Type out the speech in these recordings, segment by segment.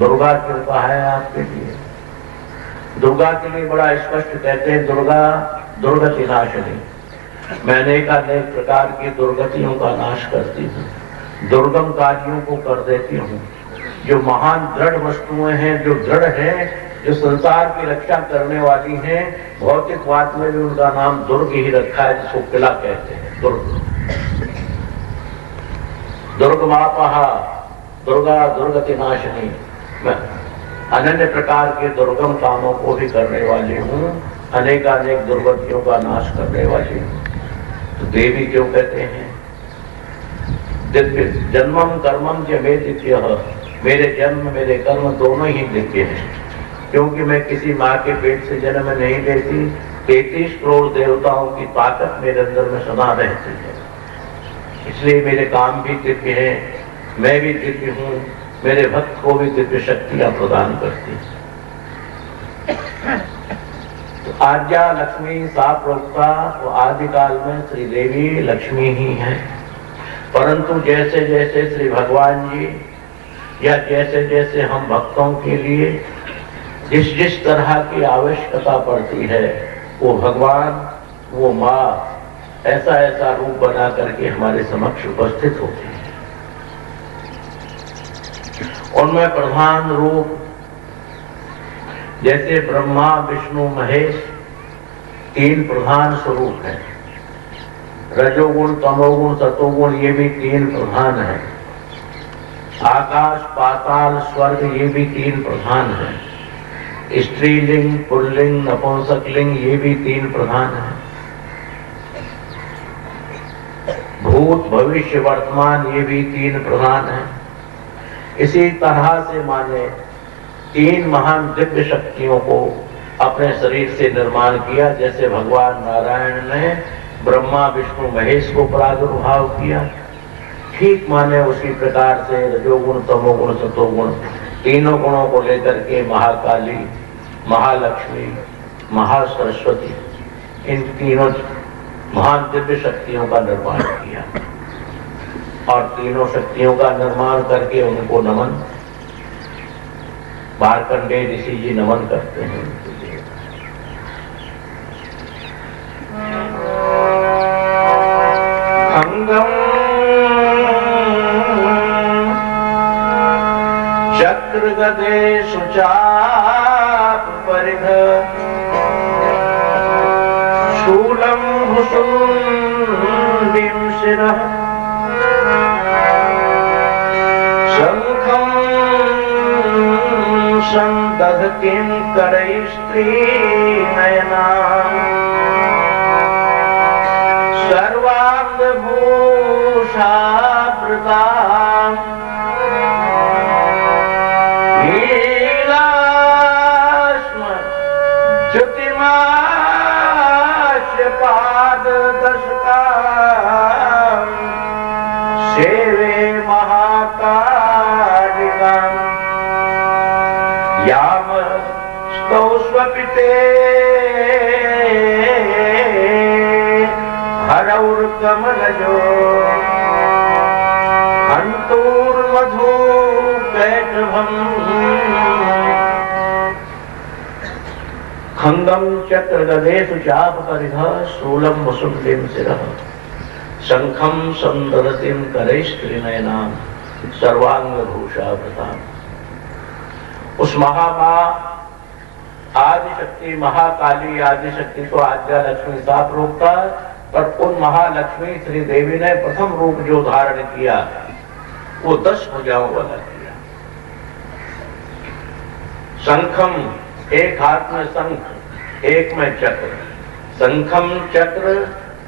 दुर्गा क्यों कहा है आपके लिए? दुर्गा के लिए बड़ा स्पष्ट कहते हैं, दुर्गा दुर्गति नाशिनी। मैं अनेक प्रकार की दुर्गतियों का नाश करती हूँ, दुर्गम कार्यों को कर देती हूँ। जो महान दृढ़ वस्तुएं हैं, जो दृढ़ हैं, जो संसार की रक्षा करने वाली हैं, भौतिकवाद में भी उनका नाम दुर्ग ही रखा है, जिसको किला कहते हैं, दुर्ग। दुर्गमापहा, दुर्गा दुर्गति नाशिनी। मैं अनन्य प्रकार के दुर्गम कामों को भी करने वाली हूँ, अनेकानेक दुर्गतियों का नाश करने वाली हूँ। तो देवी क्यों कहते हैं? दिव्य जन्मम कर्मम च मे दिव्य, मेरे जन्म मेरे कर्म दोनों ही दिव्य हैं, क्योंकि मैं किसी माँ के पेट से जन्म नहीं लेती। 33 करोड़ देवताओं की ताकत मेरे अंदर में सदा रहती है, इसलिए मेरे काम भी दिव्य हैं, मैं भी दिव्य हूँ, मेरे भक्त को भी दिव्य शक्तियां प्रदान करती हैं। तो आद्या लक्ष्मी सा प्रोक्ता, वो आदिकाल में श्री देवी लक्ष्मी ही है। परंतु जैसे जैसे श्री भगवान जी या जैसे जैसे हम भक्तों के लिए जिस जिस तरह की आवश्यकता पड़ती है, वो भगवान, वो माँ ऐसा ऐसा रूप बना करके हमारे समक्ष उपस्थित होते हैं। उनमें प्रधान रूप जैसे ब्रह्मा विष्णु महेश 3 प्रधान स्वरूप हैं। रजोगुण तमोगुण सतोगुण ये भी 3 प्रधान हैं। आकाश पाताल स्वर्ग ये भी 3 प्रधान हैं। स्त्रीलिंग पुल्लिंग नपुंसकलिंग ये भी 3 प्रधान हैं। भूत भविष्य वर्तमान ये भी 3 प्रधान हैं। इसी तरह से माने 3 महान दिव्य शक्तियों को अपने शरीर से निर्माण किया। जैसे भगवान नारायण ने ब्रह्मा विष्णु महेश को प्रादुर्भाव किया, ठीक माने उसी प्रकार से रजोगुण तमोगुण सतोगुण तीनों गुणों को लेकर के महाकाली, महालक्ष्मी, महासरस्वती, इन तीनों महान दिव्य शक्तियों का निर्माण किया। और तीनों शक्तियों का निर्माण करके उनको नमन, मार्कंडेय ऋषि जी नमन करते हैं। अंगम चक्र गदे सुचाप परिध शूलम भुसुंडिम शिरः शंखम संदधतिं करैस्त्री नयना सर्वांग भूषा प्रदा पाद दशका सेवे महाकालिका याम स्तौ स्वपिते हरौर कमलजो हंतुर्मधु कैटभम् खंगम चक्र गदेषु चाप परिध शूलम वसुंडिम शिरः शंखम संदधतिं करैस्त्रिनयनाम् सर्वांग भूषा प्रदाम। उस महामाँ आदिशक्ति महाकाली आदिशक्ति को आद्या लक्ष्मी साफ रोकता, पर उन महालक्ष्मी श्री देवी ने प्रथम रूप जो धारण किया वो 10 भुजाओं वाला किया। शंखम, एक हाथ में शंख, एक में चक्र, शंखम चक्र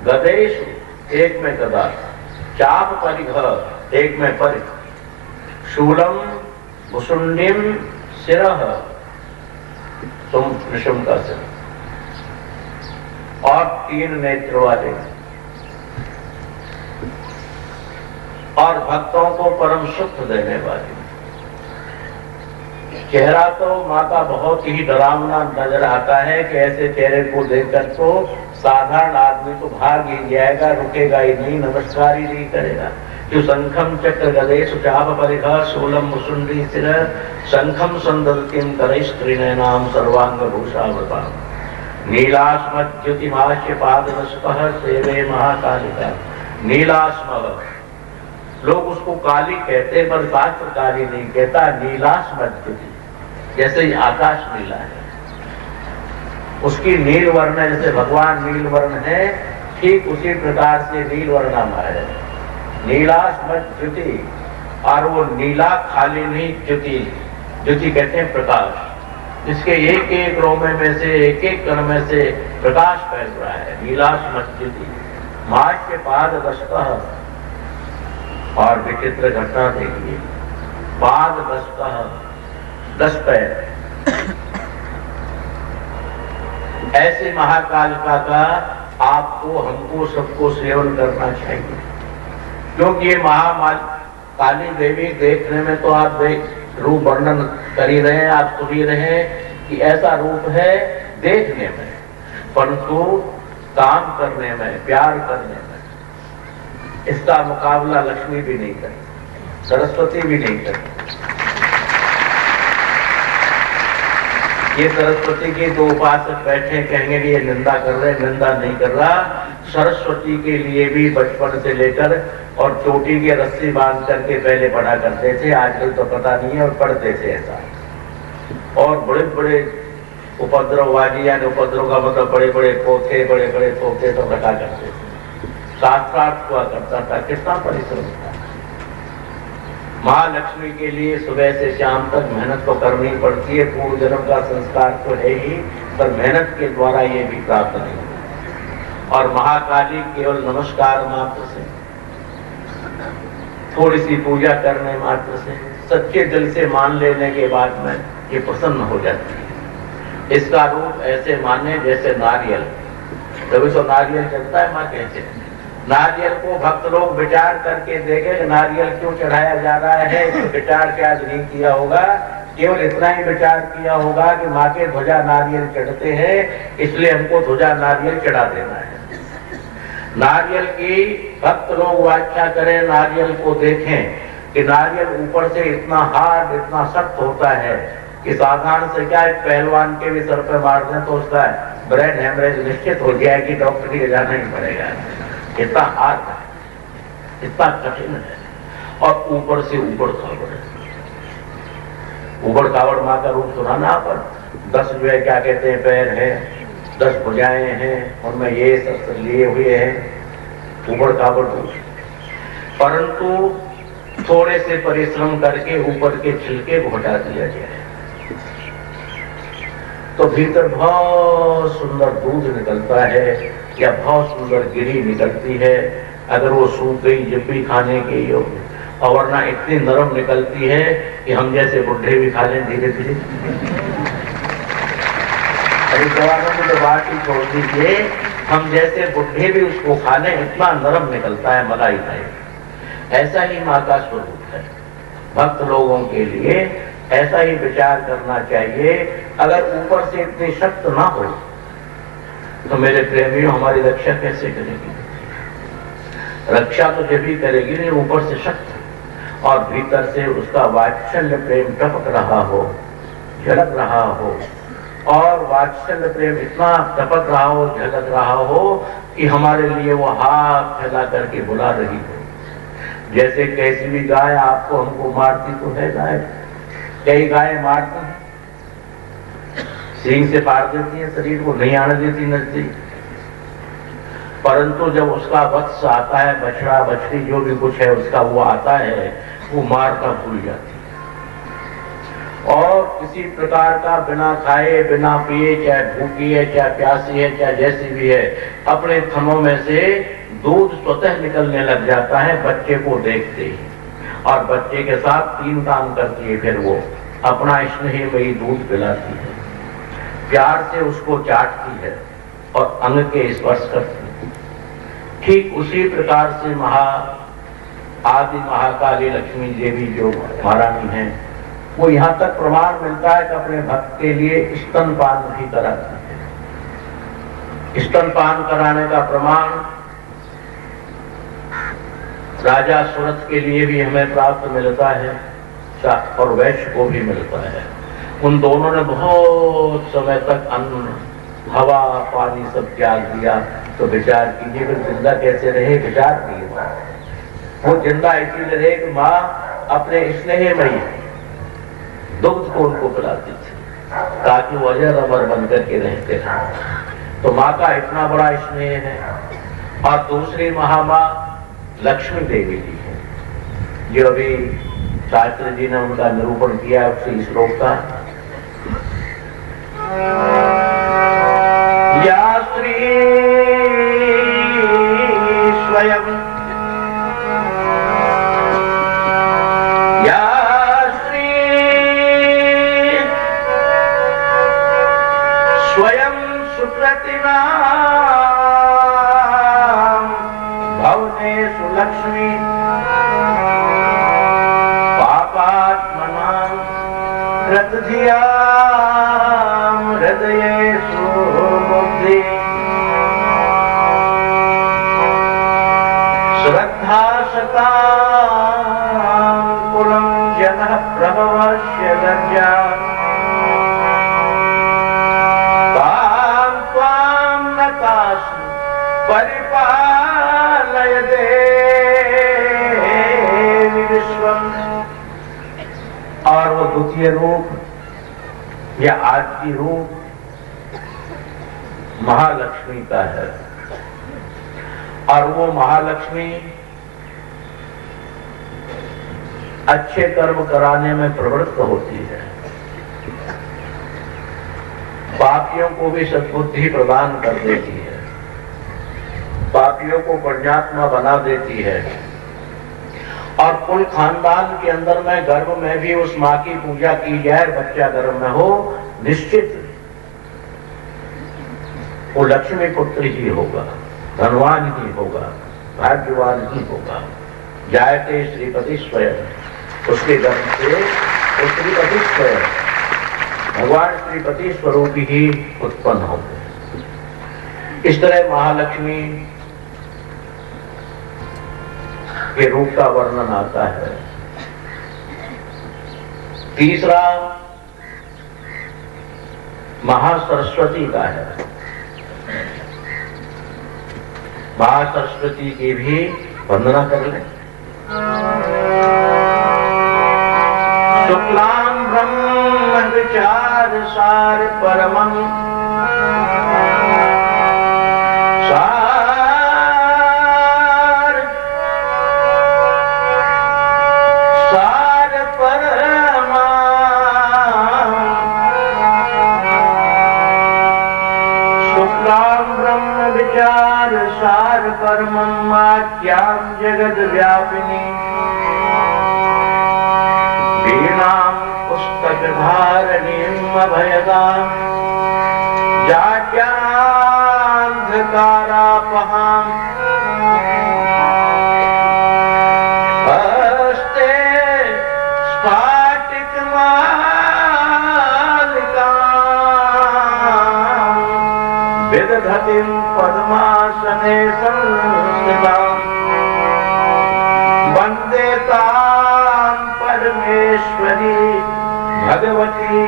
गदेषु, एक में गदा, चाप परिघ, एक में परिघ, शूलम भुसुंडिम शिरः, तुम विषम का सिर, और 3 नेत्र वाले, और भक्तों को परम सुख देने वाली। चेहरा तो माता बहुत ही डरावना नजर आता है कि ऐसे चेहरे को देखकर तो साधारण आदमी तो भाग ही जाएगा, रुकेगा ही नहीं, नमस्कार ही नहीं करेगा। शंखम चक्र गदेशु चाप परिघ शूलम मुसुंडी सिर शंखम संदतिम करैस्त्रिनयनाम सर्वांग भूषावृता नीलास्मद्युतिमाश्य पादनस्पः सेवे महाकालिका। नीलास्म लोग उसको काली कहते पर शास्त्र काली नहीं कहता, नीलास्मद्युति, जैसे ही आकाश नीला है उसकी नील वर्ण है, जैसे भगवान नील वर्ण है ठीक उसी प्रकार से नील वर्णम है नीलास्मद्युति। और वो नीला खाली नहीं, ज्योति, ज्योति कहते हैं प्रकाश, जिसके एक एक रोमे में से एक एक कण में से प्रकाश फैल रहा है, नीलास्मद्युति। माश्य पाद दशकः, और विचित्र घटना देखिए, पाद दशकः, 10 पैर। ऐसे महाकालिका का आपको हमको सबको सेवन करना चाहिए, क्योंकि ये काली देवी देखने में तो आप रूप वर्णन कर ही रहे हैं, आप सुन ही रहे हैं कि ऐसा रूप है देखने में, परंतु काम करने में, प्यार करने में इसका मुकाबला लक्ष्मी भी नहीं करती, सरस्वती भी नहीं करती। ये सरस्वती के दो उपासक बैठे कहेंगे कि ये निंदा कर रहे, निंदा नहीं कर रहा। सरस्वती के लिए भी बचपन से लेकर और चोटी के रस्सी बांध करके पहले पढ़ा करते थे, आजकल तो पता नहीं है, और पढ़ते थे ऐसा। और बड़े बड़े उपद्रववादी, यानी उपद्रव का मतलब बड़े बड़े पोथे, बड़े बड़े तोते सब रखा करते थे, शास्त्रार्थ हुआ करता था, कितना परिश्रम था। महालक्ष्मी के लिए सुबह से शाम तक मेहनत तो करनी पड़ती है, पूर्व जन्म का संस्कार तो है ही, पर मेहनत के द्वारा ये भी प्राप्त नहीं होता। और महाकाली केवल नमस्कार मात्र से, थोड़ी सी पूजा करने मात्र से, सच्चे दिल से मान लेने के बाद में ये प्रसन्न हो जाती है। इसका रूप ऐसे माने जैसे नारियल, तभी तो नारियल चलता है, माँ कहते हैं नारियल को भक्त लोग विचार करके देखे कि नारियल क्यों चढ़ाया जा रहा है, तो विचार क्या नहीं किया होगा, केवल इतना ही विचार किया होगा कि माँ के ध्वजा नारियल चढ़ते हैं, इसलिए हमको ध्वजा नारियल चढ़ा देना है। नारियल की भक्त लोग व्याख्या करें, नारियल को देखें कि नारियल ऊपर से इतना हार्ड, इतना सख्त होता है कि साधारण से क्या एक पहलवान के भी सर पे मार दें तो उसका ब्रेन हेमरेज निश्चित हो गया कि डॉक्टर के जाना ही पड़ेगा, इतना हार्ड है, इतना कठिन है। और ऊपर से ऊपर खावड़ है, ऊबड़ खावड़ माँ का रूप सुना ना पर 10 जो है क्या कहते हैं पैर है, 10 भुजाएं हैं, उनमें ये शस्त्र लिए हुए हैं, ऊबड़ खावड़ रूप। परंतु थोड़े से परिश्रम करके ऊपर के छिलके को हटा दिया जाए तो भीतर बहुत सुंदर दूध निकलता है, या बहुत सुंदर गिरी निकलती है। अगर वो सूख गई जब भी खाने के योग्य, और वरना इतनी नरम निकलती है कि हम जैसे बुढ़े भी खा लें धीरे धीरे। अरे जवानों को तो बात ही छोड़ दीजिए, हम जैसे बुढ़े भी उसको खा लें, इतना नरम निकलता है, मलाई टाइप। ऐसा ही माँ का स्वरूप है। भक्त लोगों के लिए ऐसा ही विचार करना चाहिए। अगर ऊपर से इतनी शक्त ना हो तो मेरे प्रेमियों हमारी रक्षा कैसे करेगी? रक्षा तो जब भी करेगी नहीं, ऊपर से शक्त और भीतर से उसका वात्सल्य प्रेम टपक रहा हो, झलक रहा हो, और वात्सल्य प्रेम इतना टपक रहा हो, झलक रहा हो कि हमारे लिए वो हाथ फैला करके बुला रही हो। जैसे कैसी भी गाय आपको हमको मारती तो है गाय, कई गाय मारती हैं, सींग से पार देती है, शरीर को नहीं आने देती नजदीक। परंतु जब उसका वत्स आता है, बछड़ा बछड़ी जो भी कुछ है उसका वो आता है, वो मारना भूल जाती है। और किसी प्रकार का बिना खाए बिना पिए, चाहे भूखी है चाहे प्यासी है चाहे जैसी भी है, अपने थनों में से दूध स्वतः निकलने लग जाता है बच्चे को देखते ही। और बच्चे के साथ 3 काम करती है फिर वो, अपना स्नेहमयी दूध पिलाती है, प्यार से उसको चाटती है और अंग के स्पर्श करती है। ठीक उसी प्रकार से आदि महाकाली लक्ष्मी देवी जो महारानी है, वो यहाँ तक प्रमाण मिलता है कि अपने भक्त के लिए स्तनपान भी कराती है। स्तनपान कराने का प्रमाण राजा सुरत के लिए भी हमें प्राप्त मिलता है और वैश्य को भी मिलता है। उन दोनों ने बहुत समय तक अन्न, हवा, पानी सब त्याग दिया। तो विचार कीजिए कि जिंदा कैसे रहे, विचार कीजिए। वो जिंदा इसीलिए रहे कि माँ अपने स्नेहमयी दुग्ध को उनको पिलाती थी ताकि वो अजर अमर बनकर के रहते हैं। तो माँ का इतना बड़ा स्नेह है। और दूसरी महामाँ लक्ष्मी देवी जी है, जो अभी शास्त्री जी ने उनका निरूपण किया उसी श्लोक का। या श्री स्वयं या श्री स्वयं सुकृतिना भवनेषु लक्ष्मी पापात्मनां कृतधियां हृदयेषु बुद्धि श्रद्धा सतां कुलं जनः प्रभवस्य लज्जा तां त्वां नतास्मि परिपालय देवी विश्वम्। और वो द्वितीय रूप या आदि रूप महालक्ष्मी का है। और वो महालक्ष्मी अच्छे कर्म कराने में प्रवृत्त होती है, पापियों को भी सद्बुद्धि प्रदान कर देती है, पापियों को पुण्यात्मा बना देती है। और कुल खानदान के अंदर में गर्भ में भी उस माँ की पूजा की जाए, बच्चा गर्भ में हो, निश्चित वो लक्ष्मी पुत्र ही होगा, धनवान ही होगा, भाग्यवान ही होगा। जायते श्रीपति स्वयं, उसके गर्भ से वो श्रीपति स्वयं भगवान श्रीपति स्वरूप ही उत्पन्न होंगे। इस तरह महालक्ष्मी के रूप का वर्णन आता है। तीसरा महासरस्वती का है। महासरस्वती की भी वंदना कर लें। शुक्लां ब्रह्म विचार सार परमं परममाद्यां जगद व्यापिनी वीणां पुस्तक धारणीं अभयदां जाड्यान्धकारापहां हस्ते स्फाटिकमालिकां विदधतीं पद्मासने संस्थितां वन्दे तां परमेश्वरी भगवती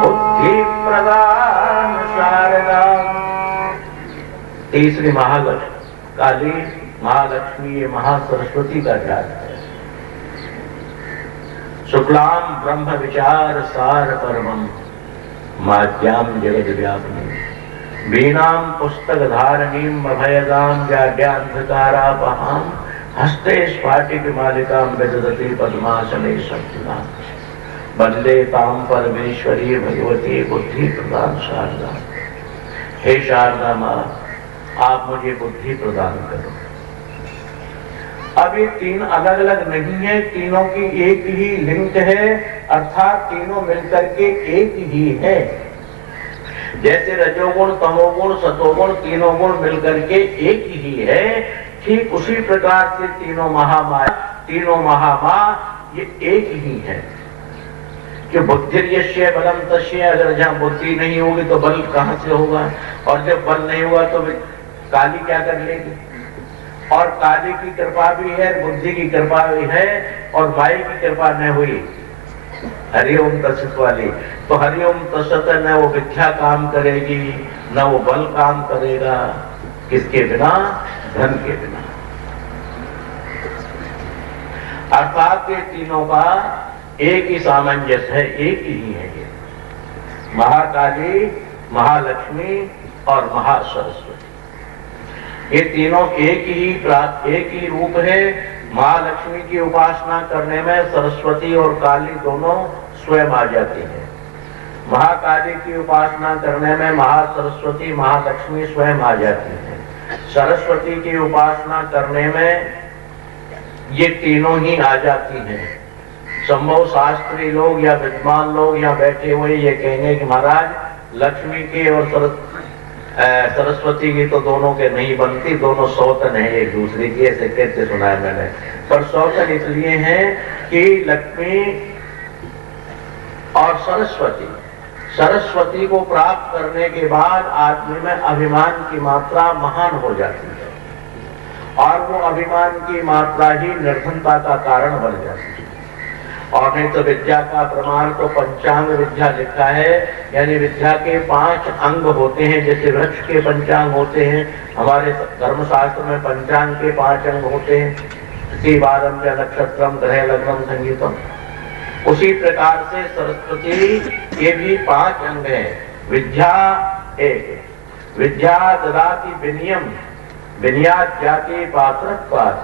बुद्धि प्रदान शारदा। तीसरी महालक्ष्मी काली महालक्ष्मी ये महासरस्वती का जात है। शुक्लां ब्रह्म विचार सार परमं माद्यां जगद व्यापिनी वीणां पुस्तक धारणीं अभयदां जाड्यान्धकारापहां हस्ते स्फाटिक मालिकां विदधती पद्मासने संस्थितां वन्दे तां परमेश्वरी भगवती बुद्धि प्रदान शारदा। हे शारदा माँ, आप मुझे बुद्धि प्रदान करो। अब ये तीन अलग अलग नहीं है, तीनों की एक ही लिंक है, अर्थात तीनों मिलकर के एक ही है। जैसे रजोगुण, तमोगुण, सतोगुण तीनों गुण मिलकर के एक ही है, ठीक उसी प्रकार से तीनों महामाया, तीनों महामाया ये एक ही है। कि बुद्धिर्यस्य बलम तस्य, अगर जहाँ बुद्धि नहीं होगी तो बल कहाँ से होगा, और जब बल नहीं होगा तो काली क्या कर लेगी। और काली की कृपा भी है, बुद्धि की कृपा भी है, और माई की कृपा न हुई हरिओम तत्सत वाली, तो हरिओम तत्सत न वो विद्या काम करेगी, न वो बल काम करेगा। किसके बिना? धन के बिना। अर्थात ये तीनों का एक ही सामंजस्य है, एक ही है ये, महाकाली, महालक्ष्मी और महासरस्वती। ये तीनों एक ही रूप है। महालक्ष्मी की उपासना करने में सरस्वती और काली दोनों स्वयं आ जाती हैं। महाकाली की उपासना करने में महासरस्वती, महालक्ष्मी स्वयं आ जाती हैं। सरस्वती की उपासना करने में ये तीनों ही आ जाती हैं। संभव शास्त्री लोग या विद्वान लोग यहाँ बैठे हुए ये कहेंगे कि महाराज लक्ष्मी की और सरस्वती की तो दोनों के नहीं बनती, दोनों सौतन है एक दूसरे की, ऐसे कहते सुना है मैंने। पर सौतन इसलिए है कि लक्ष्मी और सरस्वती को प्राप्त करने के बाद आदमी में अभिमान की मात्रा महान हो जाती है, और वो अभिमान की मात्रा ही निर्धनता का कारण बन जाती है। और नहीं तो विद्या का प्रमाण तो पंचांग विद्या लिखा है, यानी विद्या के 5 अंग होते हैं। जैसे वृक्ष के पंचांग होते हैं, हमारे धर्मशास्त्र में पंचांग के 5 अंग होते हैं, वारम या नक्षत्रम, ग्रह, लग्नम, संगीतम। उसी प्रकार से सरस्वती ये भी 5 अंग है। विद्या एक, विद्या ददाति विनयम, विनयात् जाति पात्रत्वात्,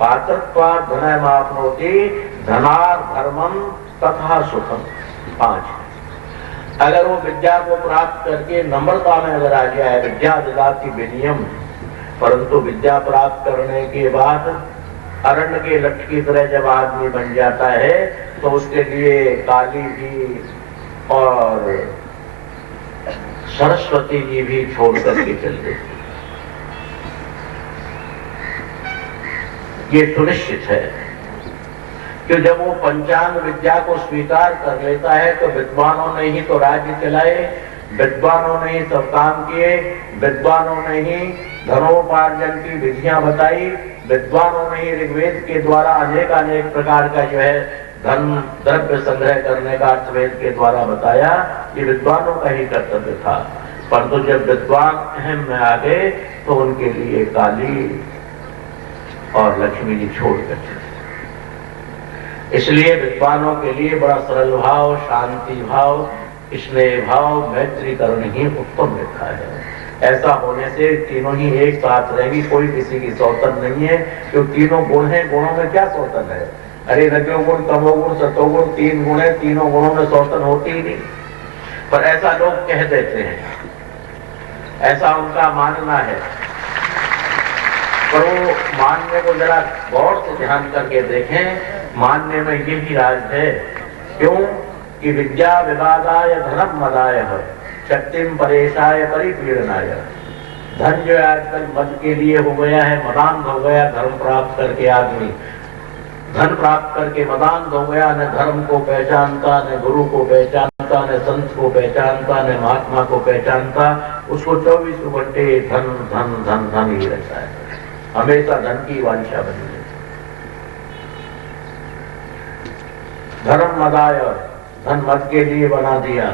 पात्रत्वात् धनमाप्नोति, धनार् धर्मम तथा सुखम। 5। अगर वो विद्या को प्राप्त करके नम्रता में अगर आ गया है, विद्या ददाति विनयम, परंतु विद्या प्राप्त करने के बाद अरण्य के लक्ष्य की तरह जब आदमी बन जाता है तो उसके लिए काली जी और सरस्वती जी भी छोड़ करके चल देती। ये सुनिश्चित है कि जब वो पंचांग विद्या को स्वीकार कर लेता है तो विद्वानों ने ही तो राज्य चलाए, विद्वानों ने ही सब काम किए, विद्वानों ने ही धनोपार्जन की विधियां बताई, विद्वानों ने ही ऋग्वेद के द्वारा अनेक प्रकार का जो है धन द्रव्य संग्रह करने का अर्थवेद के द्वारा बताया। ये विद्वानों का ही कर्तव्य था। परंतु जब विद्वान अहम में आ गए तो उनके लिए काली और लक्ष्मी जी छोड़ कर, इसलिए विद्वानों के लिए बड़ा सरल भाव, शांति भाव, स्नेह भाव, मैत्री करण ही उत्तम लिखा है। ऐसा होने से तीनों ही एक साथ रहेगी, कोई किसी की सौतन नहीं है। जो तीनों गुण हैं, गुणों में क्या सौतन है? अरे रजोगुण, तमोगुण, सतोगुण 3 गुण है, तीनों गुणों में सौतन होती ही नहीं। पर ऐसा लोग कह देते हैं, ऐसा उनका मानना है। पर वो मानने को जरा गौर से ध्यान करके देखें, मानने में यही राज है। क्यों कि विद्या विवादाय धनम मदाय शक्तिम परेशाय परिपीड़नाय। धन जो आजकल मद के लिए हो गया है, मदांध हो गया। धर्म प्राप्त करके आदमी धन प्राप्त करके मदांध हो गया, न धर्म को पहचानता, न गुरु को पहचानता, न संत को पहचानता, न महात्मा को पहचानता। उसको 24 घंटे धन धन धन धन ही रहता है, हमेशा धन की वांछा बनी है। धर्म मदाय, धन मद के लिए बना दिया,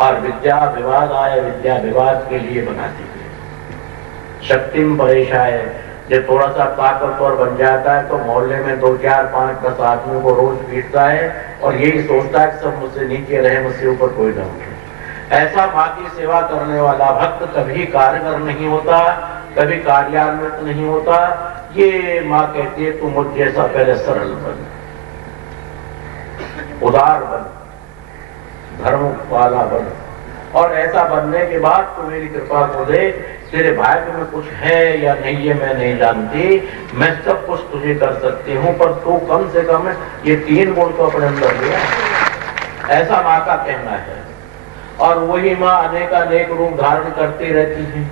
और विद्या विवाद आय, विद्या विवाद के लिए बना दी गई। शक्तिम परेशाय, जब थोड़ा सा ताकतवर बन जाता है तो मोहल्ले में 2, 4, 5, 10 आदमियों को रोज पीटता है और यही सोचता है कि सब मुझसे नीचे रहे, मुझसे ऊपर कोई न उठे। ऐसा माँ की सेवा करने वाला भक्त कभी कारगर नहीं होता, कभी कार्यान्वित नहीं होता। ये माँ कहती है तू मुझ जैसा पहले सरल बन, उदार बन, धर्म वाला बन, और ऐसा बनने के बाद तू मेरी कृपा को दे। तेरे भाग्य में कुछ है या नहीं ये मैं नहीं जानती, मैं सब कुछ तुझे कर सकती हूँ, पर तू कम से कम ये 3 गुण तो अपने अंदर लिया। ऐसा माँ का कहना है। और वही माँ अनेक रूप धारण करती रहती है।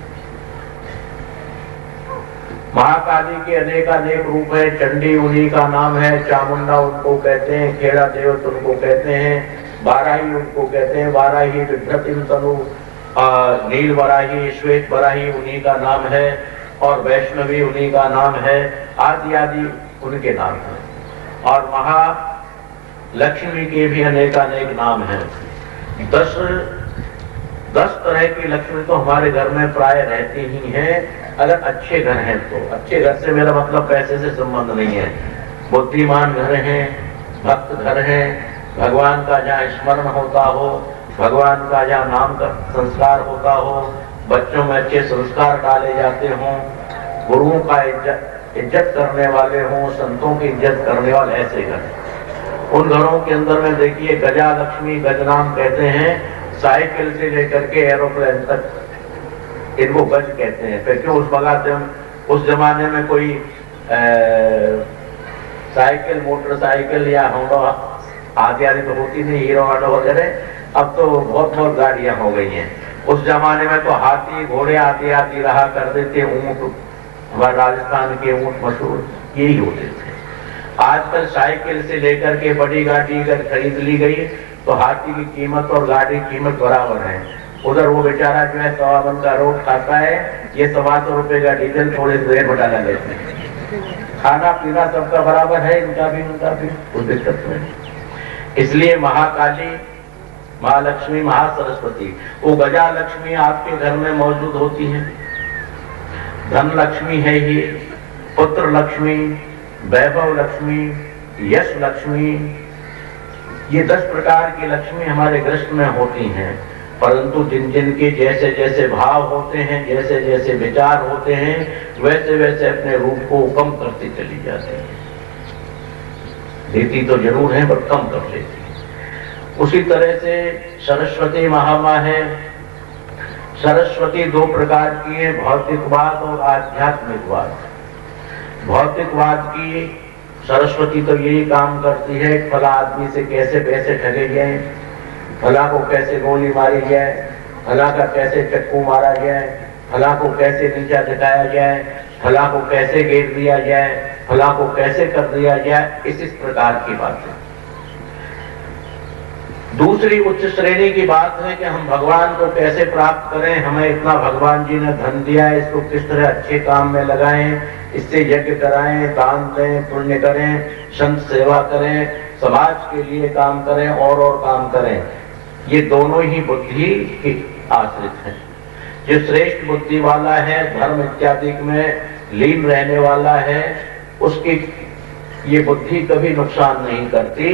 महाकाली के अनेक रूप है। चंडी उन्हीं का नाम है, चामुंडा उनको कहते हैं, खेड़ा देवत उनको कहते हैं, वाराही उनको कहते हैं। वाराही विभ्रतिम तनु, नील वराही, श्वेत वराही उन्हीं का नाम है। और वैष्णवी उन्हीं का नाम है, आदि आदि उनके नाम है। और महालक्ष्मी के भी अनेकानेक नाम हैं। 10 तरह की लक्ष्मी तो हमारे घर में प्राय रहती ही हैं, अगर अच्छे घर हैं तो। अच्छे घर से मेरा मतलब पैसे से संबंध नहीं है। बुद्धिमान घर हैं, भक्त घर हैं, भगवान का जहाँ स्मरण होता हो, भगवान का जहाँ नाम का संस्कार होता हो, बच्चों में अच्छे संस्कार डाले जाते हों, गुरुओं का इज्जत करने वाले हों, संतों की इज्जत करने वाले, ऐसे घर। उन घरों के अंदर में देखिए गजा लक्ष्मी, गजनाम कहते हैं, साइकिल से लेकर के एरोप्लेन तक इनको गज कहते हैं। फिर क्यों उस बगाते हम, उस जमाने में कोई साइकिल, मोटरसाइकिल या होंडा आदि आदि तो होती नहीं, हीरो ऑटो वगैरह। अब तो बहुत गाड़ियां हो गई हैं। उस जमाने में तो हाथी घोड़े आदि आदि रहा करते थे, ऊंट, हमारे राजस्थान के ऊंट मशहूर यही होते थे। आजकल साइकिल से लेकर के बड़ी गाड़ी अगर खरीद ली गई तो हाथी की कीमत और गाड़ी की कीमत बराबर है। उधर वो बेचारा जो है 125 का रोड खाता है, ये 125 रुपए का डीजल थोड़ी देर में डाला लेते हैं। खाना पीना सबका बराबर है, इनका भी उनका भी, कोई दिक्कत नहीं। इसलिए महाकाली, महालक्ष्मी, महासरस्वती, वो गजा लक्ष्मी आपके घर में मौजूद होती है। धन लक्ष्मी है ये, पुत्र लक्ष्मी, वैभव लक्ष्मी, यश लक्ष्मी, ये 10 प्रकार की लक्ष्मी हमारे गृह में होती हैं। परंतु जिन जिन के जैसे जैसे भाव होते हैं, जैसे जैसे विचार होते हैं, वैसे वैसे अपने रूप को कम करती चली जाती है। देती तो जरूर है पर कम कर लेती है। उसी तरह से सरस्वती महामा है। सरस्वती 2 प्रकार की है, भौतिकवाद और आध्यात्मिकवाद। भौतिकवाद की सरस्वती तो यही काम करती है, फला आदमी से कैसे पैसे ठगे जाए, फला को कैसे गोली मारी जाए, फला का कैसे चक्कू मारा जाए, फला को कैसे नीचा दिखाया जाए, फला को कैसे घेर दिया जाए, फला को कैसे कर दिया जाए, इस प्रकार की बातें। दूसरी उच्च श्रेणी की बात है कि हम भगवान को कैसे प्राप्त करें, हमें इतना भगवान जी ने धन दिया है, इसको किस तरह अच्छे काम में लगाएं, इससे यज्ञ कराएं, दान दें, पुण्य करें, संत सेवा करें, समाज के लिए काम करें और काम करें। ये दोनों ही बुद्धि के आश्रित हैं। जो श्रेष्ठ बुद्धि वाला है, धर्म इत्यादि में लीन रहने वाला है, उसकी ये बुद्धि कभी नुकसान नहीं करती,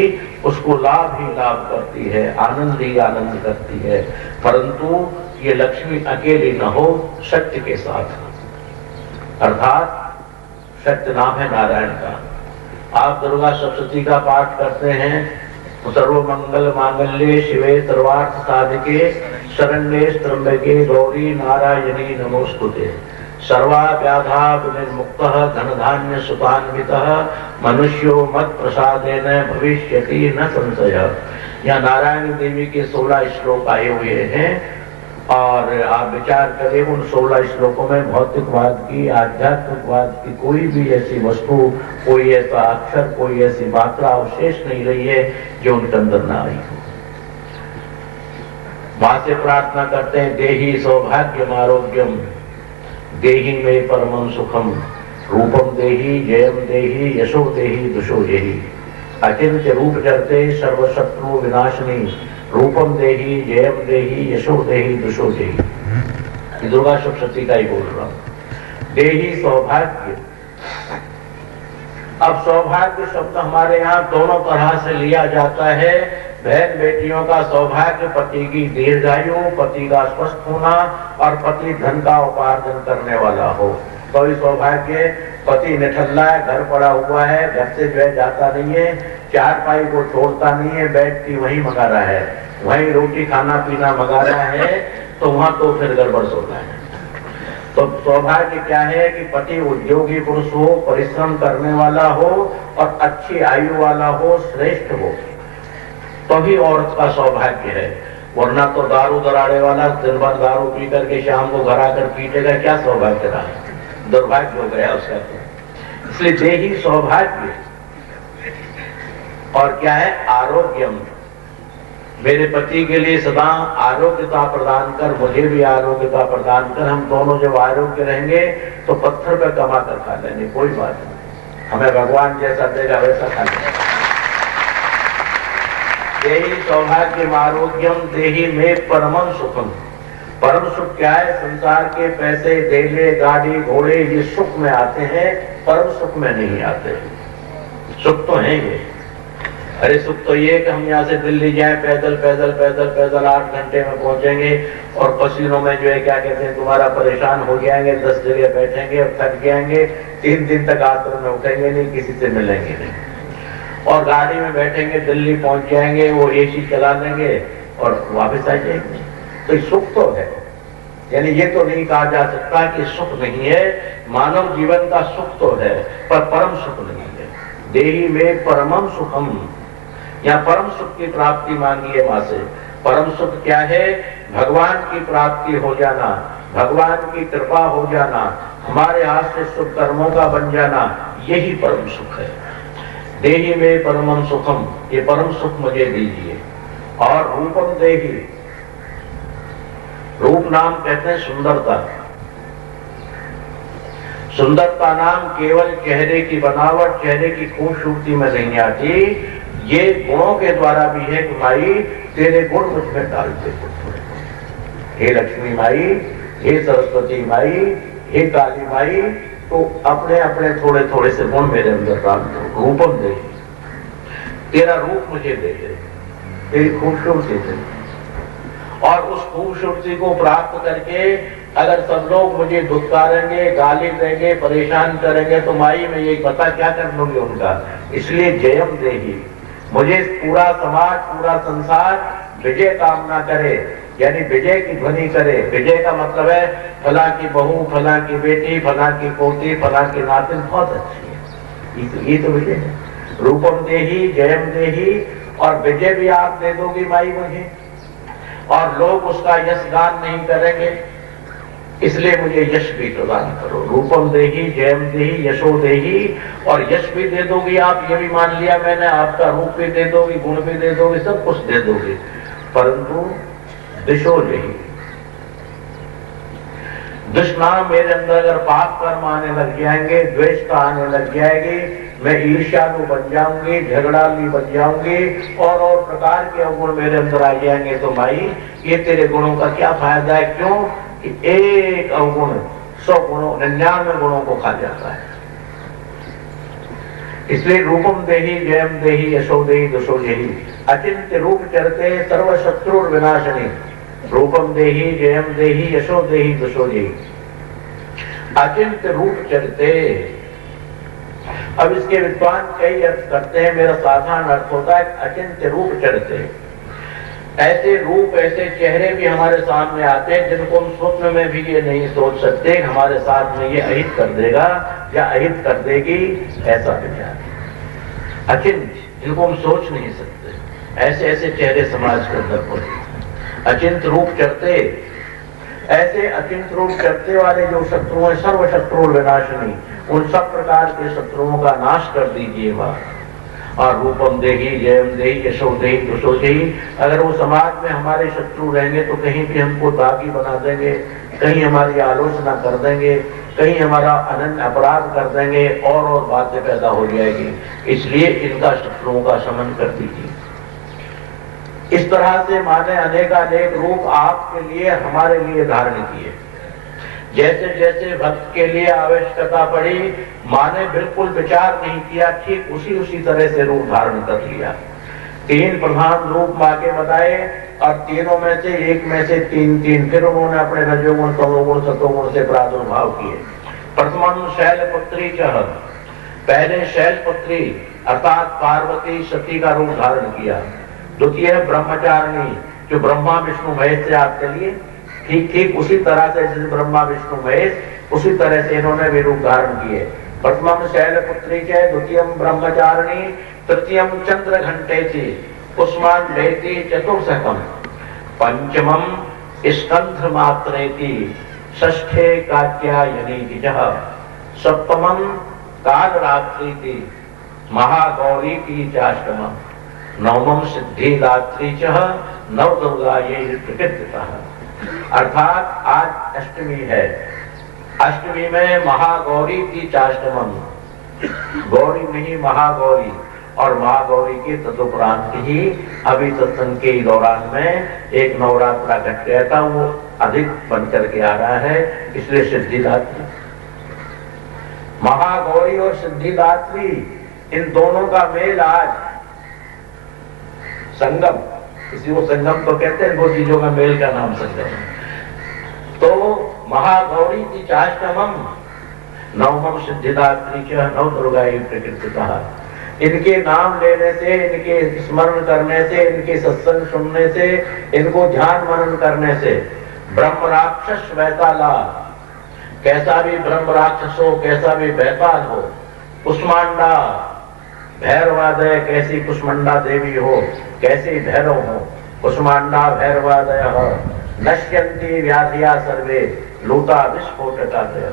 उसको लाभ ही लाभ करती है, आनंद ही आनंद करती है। परंतु ये लक्ष्मी अकेली न हो, सत्य के साथ, अर्थात सत्य नाम है नारायण का। आप दुर्गा सप्तशती का पाठ करते हैं, सर्व मंगल मांगल्ये शिवे सर्वार्थ साधिके शरण्ये त्र्यंबके गौरी नारायणी नमोस्तुते। सर्वा व्याधा विनिर्मुक्तः धन धान्य सुतान्वितः मनुष्यो मत प्रसादेन भविष्यति न संशय। यहाँ नारायण देवी के 16 श्लोक आए हुए हैं और आप विचार करें उन 16 श्लोकों में भौतिकवाद की, आध्यात्मिकवाद की कोई भी ऐसी वस्तु, कोई ऐसा अक्षर, कोई ऐसी मात्रा अवशेष नहीं रही है जो उनके अंदर न आई हो। मां से प्रार्थना करते हैं, देहि सौभाग्यम आरोग्यम देहि में परमं सुखम, रूपम देहि जयम देहि यशो देहि दुषो देहि, अचिंत्य रूप जरते सर्वशत्रु विनाशनी, रूपम देहि जयम देहि यशो देहि दुषो देहि। दुर्गा सप्तशती का ही बोल रहा हूं। देहि सौभाग्य। अब सौभाग्य शब्द हमारे यहाँ दोनों तरह से लिया जाता है। बहन बेटियों का सौभाग्य, पति की दीर्घायु, पति का स्वस्थ होना और पति धन का उपार्जन करने वाला हो। कोई सौभाग्य, पति निठल्ला है, घर पड़ा हुआ है, घर से जो है जाता नहीं है, चारपाई को छोड़ता नहीं है, बेड की वहीं मंगा रहा है, वहीं रोटी खाना पीना मंगा रहा है, तो वहां तो फिर गड़बड़ होता है। तो सौभाग्य क्या है कि पति उद्योगी पुरुष हो, परिश्रम करने वाला हो और अच्छी आयु वाला हो, श्रेष्ठ हो, तभी औरत का सौभाग्य है। वरना तो दारू दराड़े वाला दिन भर दारू पी करके शाम को घर आकर पीटेगा, क्या सौभाग्य रहा, दुर्भाग्य हो गया उसका। इसलिए देहि सौभाग्य और क्या है आरोग्यम, मेरे पति के लिए सदा आरोग्यता प्रदान कर, मुझे भी आरोग्यता प्रदान कर। हम दोनों जब आरोग्य रहेंगे तो पत्थर पे कमा कर खा लेंगे, कोई बात नहीं। हमें भगवान जैसा देगा वैसा खा लेंगे। देहि सौभाग्यम आरोग्यम देहि में परमं सुखम। परम सुख क्या है? संसार के पैसे, धेले, गाड़ी, घोड़े ये सुख में आते हैं, परम सुख में नहीं आते। सुख तो है ये। अरे सुख तो ये कि हम यहाँ से दिल्ली जाए पैदल पैदल पैदल पैदल 8 घंटे में पहुंचेंगे और पसीनों में जो है क्या कहते हैं तुम्हारा परेशान हो जाएंगे, 10 जगह बैठेंगे और थक जाएंगे, 3 दिन तक आश्रम में उठेंगे नहीं, किसी से मिलेंगे नहीं। और गाड़ी में बैठेंगे, दिल्ली पहुंच जाएंगे, वो एसी चला लेंगे और वापस आ जाएंगे। तो सुख तो है, यानी ये तो नहीं कहा जा सकता कि सुख नहीं है। मानव जीवन का सुख तो है पर परम सुख नहीं है। देहि में परमम सुखम, यहाँ परम सुख की प्राप्ति मांगी है मां से। परम सुख क्या है? भगवान की प्राप्ति हो जाना, भगवान की कृपा हो जाना, हमारे हाथ से शुभ कर्मों का बन जाना, यही परम सुख है। देहि में परमम सुखम, ये परम सुख मुझे दीजिए। और रूपम देहि, रूप नाम कहते हैं सुंदरता। सुंदरता नाम केवल चेहरे की बनावट, चेहरे की खूबसूरती में नहीं आती, ये गुणों के द्वारा भी है कि माई तेरे गुण मुझ में डालते। हे लक्ष्मी माई, हे सरस्वती माई, हे काली माई, तो अपने अपने थोड़े थोड़े से गुण मेरे अंदर डाल दो। रूपम दे, तेरा रूप मुझे दे दे, तेरी खूबसूरती दे। और उस खूबसूरती को प्राप्त करके अगर सब लोग मुझे धुतकारेंगे, गाली देंगे, परेशान करेंगे, तो माई मैं ये पता क्या कर लूंगी उनका। इसलिए जयम देही, मुझे पूरा समाज, पूरा संसार विजय कामना करे, यानी विजय की ध्वनि करे। विजय का मतलब है फला की बहू, फला की बेटी, फला की पोती, फला की नातिन बहुत अच्छी है, ये तो विजय है। रूपम देही, जयम देही, और विजय भी आप दे दोगी माई मुझे, और लोग उसका यश गान नहीं करेंगे, इसलिए मुझे यश भी प्रदान करो। रूपम देही, जयम देही, यशो देही, और यश भी दे दोगी आप, ये भी मान लिया मैंने, आपका रूप भी दे दोगी, गुण भी दे दोगी, सब कुछ दे दोगी, परंतु दिशो देही, दुष्नाम मेरे अंदर अगर पाप कर्म आने लग जाएंगे, द्वेषता आने लग जाएगी, मैं ईर्ष्यालु बन जाऊंगी, झगड़ालू बन जाऊंगी, और प्रकार के अवगुण मेरे अंदर आ जाएंगे, तो भाई ये तेरे गुणों का क्या फायदा है? क्यों कि एक अवगुण 100 गुणों, 99 गुणों को खा जाता है। इसलिए रूपम देही, जयम देही, यशो देही, दशो देही, अचिंत्य रूप चरते सर्व शत्रु विनाशनी। रूपम देही, जयम देही, यशो देही, दशो देही, अचिंत्य रूप चरते। अब इसके विद्वान कई अर्थ करते हैं, मेरा साधारण अर्थ होता है अचिंत्य रूप चरते। ऐसे रूप, ऐसे चेहरे भी हमारे सामने आते हैं जिनको हम स्वप्न में भी ये नहीं सोच सकते हमारे साथ में ये अहित कर देगा या अहित कर देगी, ऐसा विचार। अचिंत्य, जिनको हम सोच नहीं सकते, ऐसे ऐसे चेहरे समाज के अंदर होते। अचिंत रूप चरते, ऐसे अचिंत रूप चरते वाले जो शत्रु हैं, सर्व शत्रु विनाशनी, उन सब प्रकार के शत्रुओं का नाश कर दीजिए मां। और रूपम देही, जयम देही, यशो देही, दशो देही, अगर वो समाज में हमारे शत्रु रहेंगे तो कहीं भी हमको दागी बना देंगे, कहीं हमारी आलोचना कर देंगे, कहीं हमारा अनन्य अपराध कर देंगे, और बातें पैदा हो जाएगी। इसलिए इनका शत्रुओं का शमन कर दीजिए। इस तरह से माने अनेकानेक रूप आपके लिए, हमारे लिए धारण किए। जैसे जैसे भक्त के लिए आवश्यकता पड़ी, माने बिल्कुल विचार नहीं किया, ठीक उसी तरह से रूप धारण कर लिया। 3 प्रधान रूप मां के बताए, और तीनों में से एक में से 3 फिर उन्होंने अपने रजोगुण, तमोगुण, सतोगुण से प्रादुर्भाव किए। प्रथम शैलपुत्री चह, पहले शैलपुत्री अर्थात पार्वती सती का रूप धारण किया। द्वितीय ब्रह्मचारिणी, जो ब्रह्मा विष्णु महेश से आप चलिए, ठीक उसी तरह से जैसे ब्रह्मा विष्णु महेश, उसी तरह से इन्होंने भी रूप धारण किए। प्रथम शैलपुत्री के, द्वितीय ब्रह्मचारिणी, तृतीय चंद्र घंटेति, उस्मान लेती चतुर्थकम, पंचमम स्कंध मात्रेति, षष्ठे कात्यायनी जह, सप्तमम काल रात्रि, महागौरी की चाष्टमम, नवमम सिद्धिदात्री च नव दुर्गा ये प्रकृतिता। अर्थात आज अष्टमी है, अष्टमी में महागौरी की चाष्टमम, गौरी नहीं महागौरी, और महागौरी के तदुपरांत ही अभी सत्संग के दौरान में एक नवरात्रा घट गया था, वो अधिक बन करके आ रहा है, इसलिए सिद्धिदात्री। महागौरी और सिद्धिदात्री इन दोनों का मेल आज संगम, इसी को संगम तो कहते हैं, दो चीजों का मेल का नाम संगम। तो महागौरी की चाष्टमम नवमम सिद्धिदात्री च नव दुर्गा प्रकृतिता। इनके नाम लेने से, इनके स्मरण करने से, इनके सत्संग सुनने से, इनको ध्यान मनन करने से ब्रह्म राक्षस वैताला, कैसा भी ब्रह्म राक्षस हो, कैसा भी वैताल हो, कुष्मांडा भैरवादय, कैसी कुष्मांडा देवी हो, कैसे भैरव हो, कुष्मांडा भैरवादय नश्यंती व्याधिया सर्वे लूता विस्फोटकादय।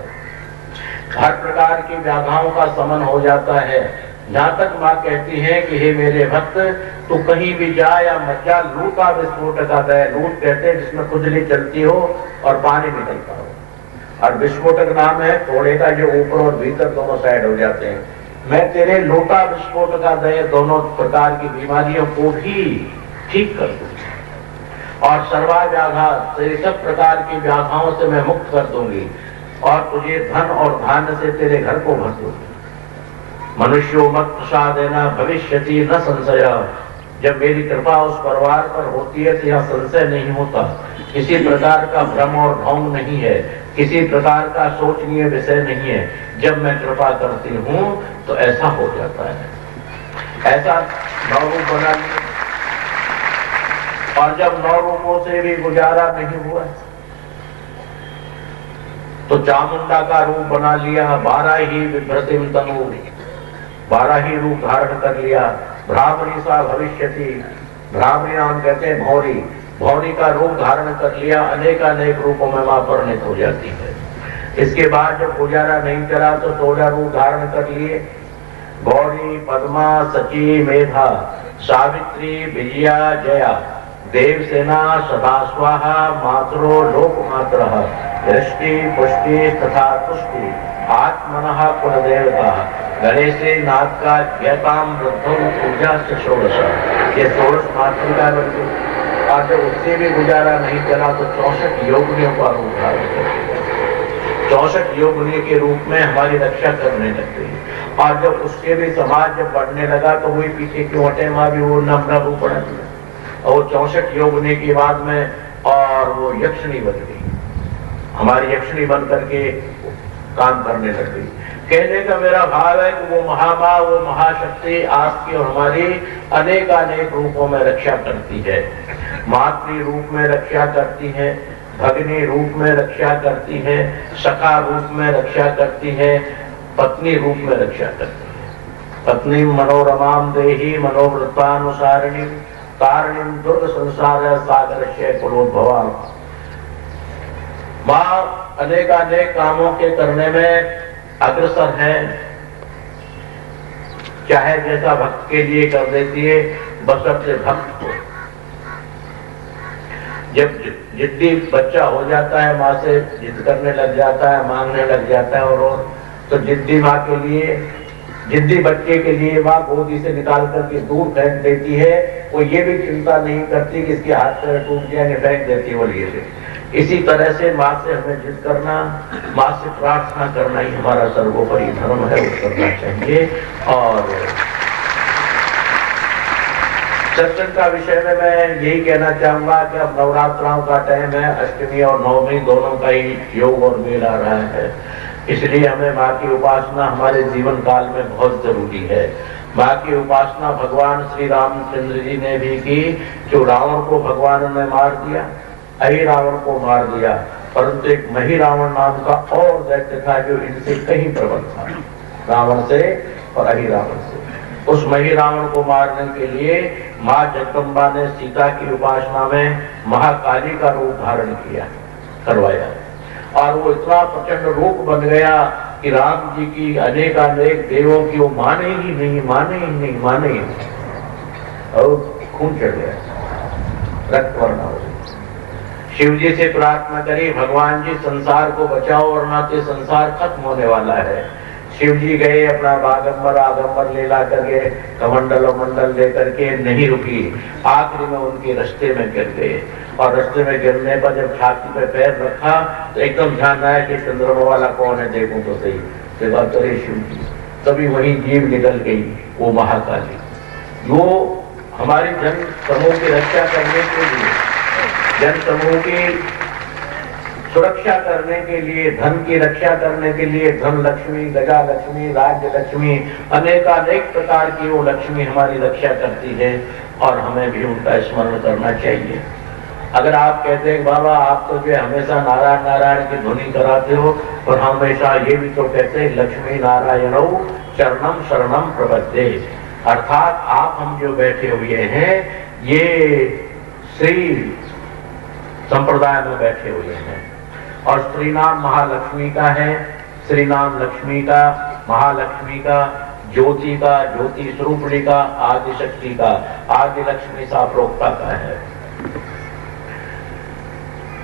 हर प्रकार की व्याधाओं का समन हो जाता है। जहां तक माँ कहती है कि हे मेरे भक्त, तू कहीं भी जा या मत जा, लूता विस्फोटकादय। लूट कहते हैं जिसमें खुजली चलती हो और पानी निकलता हो, और विस्फोटक नाम है फोड़े का जो ऊपर और भीतर दोनों साइड हो जाते हैं। मैं तेरे लोटा विस्फोटकादय दोनों प्रकार की बीमारियों को भी ठीक कर दूंगी, और सर्वा व्याधा, तेरे सब प्रकार की व्याधाओं से मैं मुक्त कर दूंगी, और तुझे धन और धान्य से तेरे घर को भर दूंगी। मनुष्यो मत प्रसादेना भविष्यति न संशय। जब मेरी कृपा उस परिवार पर होती है तो यहाँ संशय नहीं होता, किसी प्रकार का भ्रम और ढोंग नहीं है, किसी प्रकार का सोचनीय विषय नहीं है। जब मैं कृपा करती हूँ तो ऐसा हो जाता है। ऐसा नौ रूप बना लिया, और जब नौ रूपों से भी गुजारा नहीं हुआ तो चामुंडा का रूप बना लिया, 12 ही विभ्रतिम तनु, 12 ही रूप धारण कर लिया। ब्राह्मणी सा भविष्यति, ब्राह्मणी नाम कहते हैं भौरी, भौरी का रूप धारण कर लिया, अनेकानेक रूपों में मां परिणित हो जाती है। इसके बाद जब गुजारा नहीं चला तो 16 रूप धारण कर लिए, गौरी, पद्मा, सची, मेधा, सावित्री, विजया, जया, देवसेना, सदास्वाहा, मातरो, लोकमात्रः, दृष्टि, पुष्टि तथा तुष्टि, आत्मनः कुलदेवता, गणेशे नाथ का ज्ञाताम वृद्धों पूजा से 16, ये 16 मातृका बनी। और जब उससे भी गुजारा नहीं चला तो 64 योगिनियों का रूप धारण करते, 64 योगिनी के रूप में हमारी रक्षा करने लगते हैं। और जब उसके भी समाज जब बढ़ने लगा तो वही पीछे क्यों हटे, माँ भी वो नम्र रूप बढ़ गया, और 64 योगिनी के बाद में और वो यक्षिणी बन गई, हमारी यक्षिणी बन करके काम करने लग गई। कहने का मेरा भाव है कि वो महामाँ, वो महाशक्ति आपकी और हमारी अनेकानेक रूपों में रक्षा करती है। मातृ रूप में रक्षा करती है, भगिनी रूप में रक्षा करती है, सखा रूप में रक्षा करती है, पत्नी रूप में रक्षा करती है। पत्नी मनोरमाम देही मनोवृत्तानुसारिणी तारिणीम दुर्ग संसार सागर से कुलोद्भवा। माँ अनेकानेक कामों के करने में अग्रसर है, चाहे जैसा भक्त के लिए कर देती है, बशर्ते भक्त को। जब जिद्दी बच्चा हो जाता है, माँ से जिद करने लग जाता है, मांगने लग जाता है, और तो जिद्दी माँ के लिए, जिद्दी बच्चे के लिए माँ गोदी से निकाल करके दूर फेंक देती है। वो ये भी चिंता नहीं करती कि इसके हाथ पैर टूट जाएंगे, फेंक देती है वो लिए से। इसी तरह से माँ से हमें जिद करना, माँ से प्रार्थना करना ही हमारा सर्वोपरि धर्म है, वो करना चाहिए। और सत्संग का विषय में मैं यही कहना चाहूंगा कि अब नवरात्राओं का टाइम है, अष्टमी और नवमी दोनों का ही योग और मेल आ रहा है, इसलिए हमें माँ की उपासना हमारे जीवन काल में बहुत जरूरी है। माँ की उपासना भगवान श्री रामचंद्र जी ने भी की, जो रावण को भगवान ने मार दिया, अहि रावण को मार दिया, परंतु एक मही रावण नाम का और दैत्य था जो इनसे कहीं प्रबल था, रावण से और अहि रावण से। उस मही रावण को मारने के लिए माँ जगदम्बा ने सीता की उपासना में महाकाली का रूप धारण किया, करवाया, और वो इतना प्रचंड रूप बन गया कि राम जी की अनेकानेक देवों की वो माने ही नहीं। और खून चढ़ गया, रक्त वर्ण हो गया। शिव जी से प्रार्थना करी, भगवान जी संसार को बचाओ वरना तो संसार खत्म होने वाला है। शिव जी गए, अपना बागंबर आगंबर लीला करके कमंडल और मंडल लेकर के, नहीं रुकी। आखिरी में उनके रास्ते में गिर गए, और रास्ते में गिरने पर जब छाती पे पैर रखा तो एकदम ध्यान आया कि चंद्रमा वाला कौन है, देखूं तो सही। सेवा करे शिव जी, तभी वही जीव निकल गई, वो महाकाली। वो हमारी जन समूह की रक्षा करने के लिए, जन समूह की सुरक्षा करने के लिए, धन की रक्षा करने के लिए, धन लक्ष्मी, गजा लक्ष्मी, राज्य लक्ष्मी, अनेकानेक प्रकार की वो लक्ष्मी हमारी रक्षा करती है, और हमें भी उनका स्मरण करना चाहिए। अगर आप कहते हैं बाबा आप तो जो हमेशा नारायण नारायण की ध्वनि कराते हो, और हमेशा ये भी तो कहते हैं लक्ष्मी नारायण चरणम शरणम प्रपद्ये, अर्थात आप हम जो बैठे हुए हैं ये श्री संप्रदाय में बैठे हुए हैं, और श्री नाम महालक्ष्मी का है, श्री नाम लक्ष्मी का, महालक्ष्मी का, ज्योति का, ज्योति स्वरूपणी का, आदि शक्ति का, आदि लक्ष्मी साप्रोक्ता का है।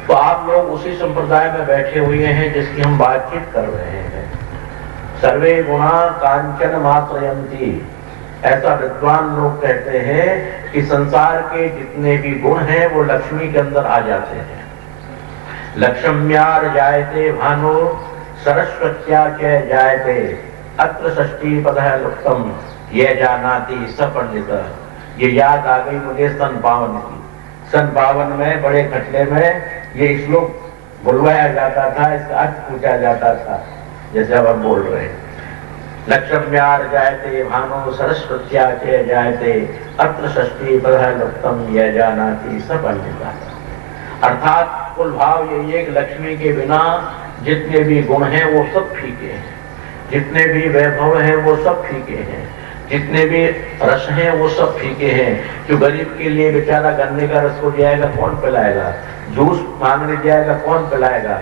तो आप लोग उसी संप्रदाय में बैठे हुए हैं जिसकी हम बातचीत कर रहे हैं। सर्वे गुणा कांचन मात्रयंती, ऐसा विद्वान लोग कहते हैं कि संसार के जितने भी गुण हैं वो लक्ष्मी के अंदर आ जाते हैं। लक्ष्म्यार जायते भानो सरस्वत्या च जायते, अत्र षष्ठी पदः लुप्तम ये जानाति स पंडित। ये याद आ गई मुझे सन 52 की। सन 52 में बड़े खटले में ये श्लोक बुलवाया जाता था, इसका अर्थ पूछा जाता था, जैसे अब हम बोल रहे हैं। लक्ष्म्यार जायते भानो सरस्वत्या च जायते, अत्र षष्ठी पदः लुप्तम ये जानाति स पंडित। अर्थात कुल भाव यही है कि लक्ष्मी के बिना जितने भी गुण हैं वो सब फीके हैं, जितने भी वैभव हैं वो सब फीके हैं, जितने भी रस हैं वो सब फीके हैं। जो गरीब के लिए बेचारा गन्ने का रस को जाएगा कौन पिलाएगा, जूस मांगने जाएगा कौन पिलाएगा,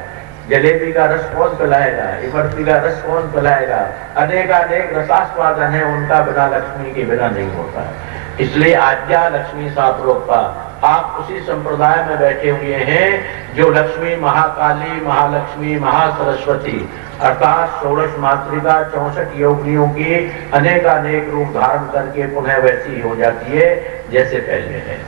जलेबी का रस कौन पिलाएगा, इमरती का रस कौन पिलाएगा, अनेकानेक रसास्वादन है, उनका बिना लक्ष्मी के बिना नहीं होता। इसलिए आज्ञा लक्ष्मी साप्रोक्ता, आप उसी संप्रदाय में बैठे हुए हैं जो लक्ष्मी महाकाली, महालक्ष्मी, महासरस्वती अर्थात 16 मातृका 64 योगिनियों की अनेकानेक रूप धारण करके पुनः वैसी हो जाती है जैसे पहले है।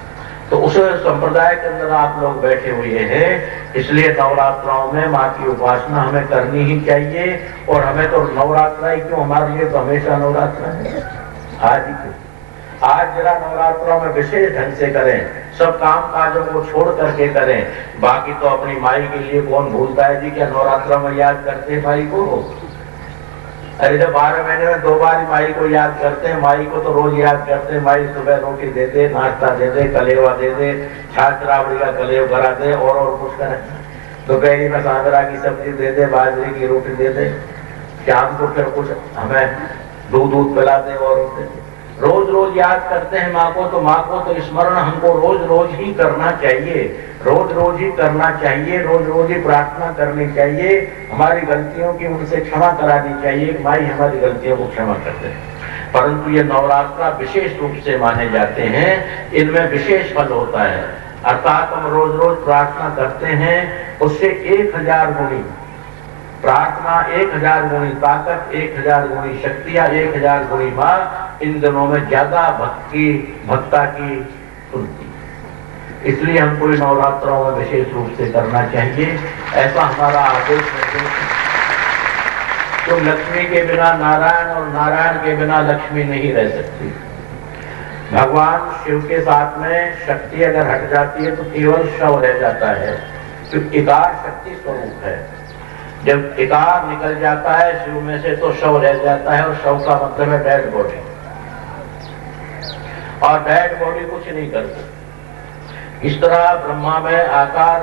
तो उस संप्रदाय के अंदर आप लोग बैठे हुए हैं, इसलिए नवरात्राओं में माँ की उपासना हमें करनी ही चाहिए। और हमें तो नवरात्रा ही क्यों, हमारे लिए तो हमेशा नवरात्रा है। आज ही आज जरा नवरात्रों में विशेष ढंग से करें, सब काम काजों को छोड़ करके करें। बाकी तो अपनी माई के लिए कौन भूलता है जी, क्या नवरात्रों में याद करते हैं माई को? अरे जब 12 महीने में 2 बार माई को याद करते हैं, माई को तो रोज याद करते हैं। माई सुबह रोटी दे दे, नाश्ता दे दे, कलेवा दे दे, छाछ रावड़ी का कलेव करा दे, और कुछ करें। दोपहरी में सांगरा की सब्जी दे दे, बाजरे की रोटी दे दे, शाम को फिर कुछ हमें दूध पिला दे, और रोज रोज याद करते हैं माँ को। तो माँ को तो स्मरण हमको रोज रोज ही करना चाहिए, रोज रोज ही करना चाहिए, रोज रोज ही प्रार्थना करनी चाहिए। हमारी गलतियों की उनसे क्षमा करानी चाहिए, माई हमारी गलतियों को क्षमा कर दे। परंतु ये नवरात्रा विशेष रूप से माने जाते हैं, इनमें विशेष फल होता है। अर्थात हम रोज रोज प्रार्थना करते हैं, उससे 1000 गुणी प्रार्थना, 1000 गुणी ताकत, 1000 गुणी शक्तियां, 1000 गुणी मां, इन दिनों में ज्यादा भक्ता की सुनती। इसलिए हमको नवरात्रों में विशेष रूप से करना चाहिए, ऐसा हमारा आदेश है। तो लक्ष्मी के बिना नारायण और नारायण के बिना लक्ष्मी नहीं रह सकती। भगवान शिव के साथ में शक्ति अगर हट जाती है तो केवल शव रह जाता है, क्योंकि इकार शक्ति स्वरूप है। जब इकार निकल जाता है शिव में से तो शव रह जाता है, और शव का मतलब है डेड बॉडी, और डेड बॉडी कुछ नहीं कर सकती। इस तरह ब्रह्मा में आकार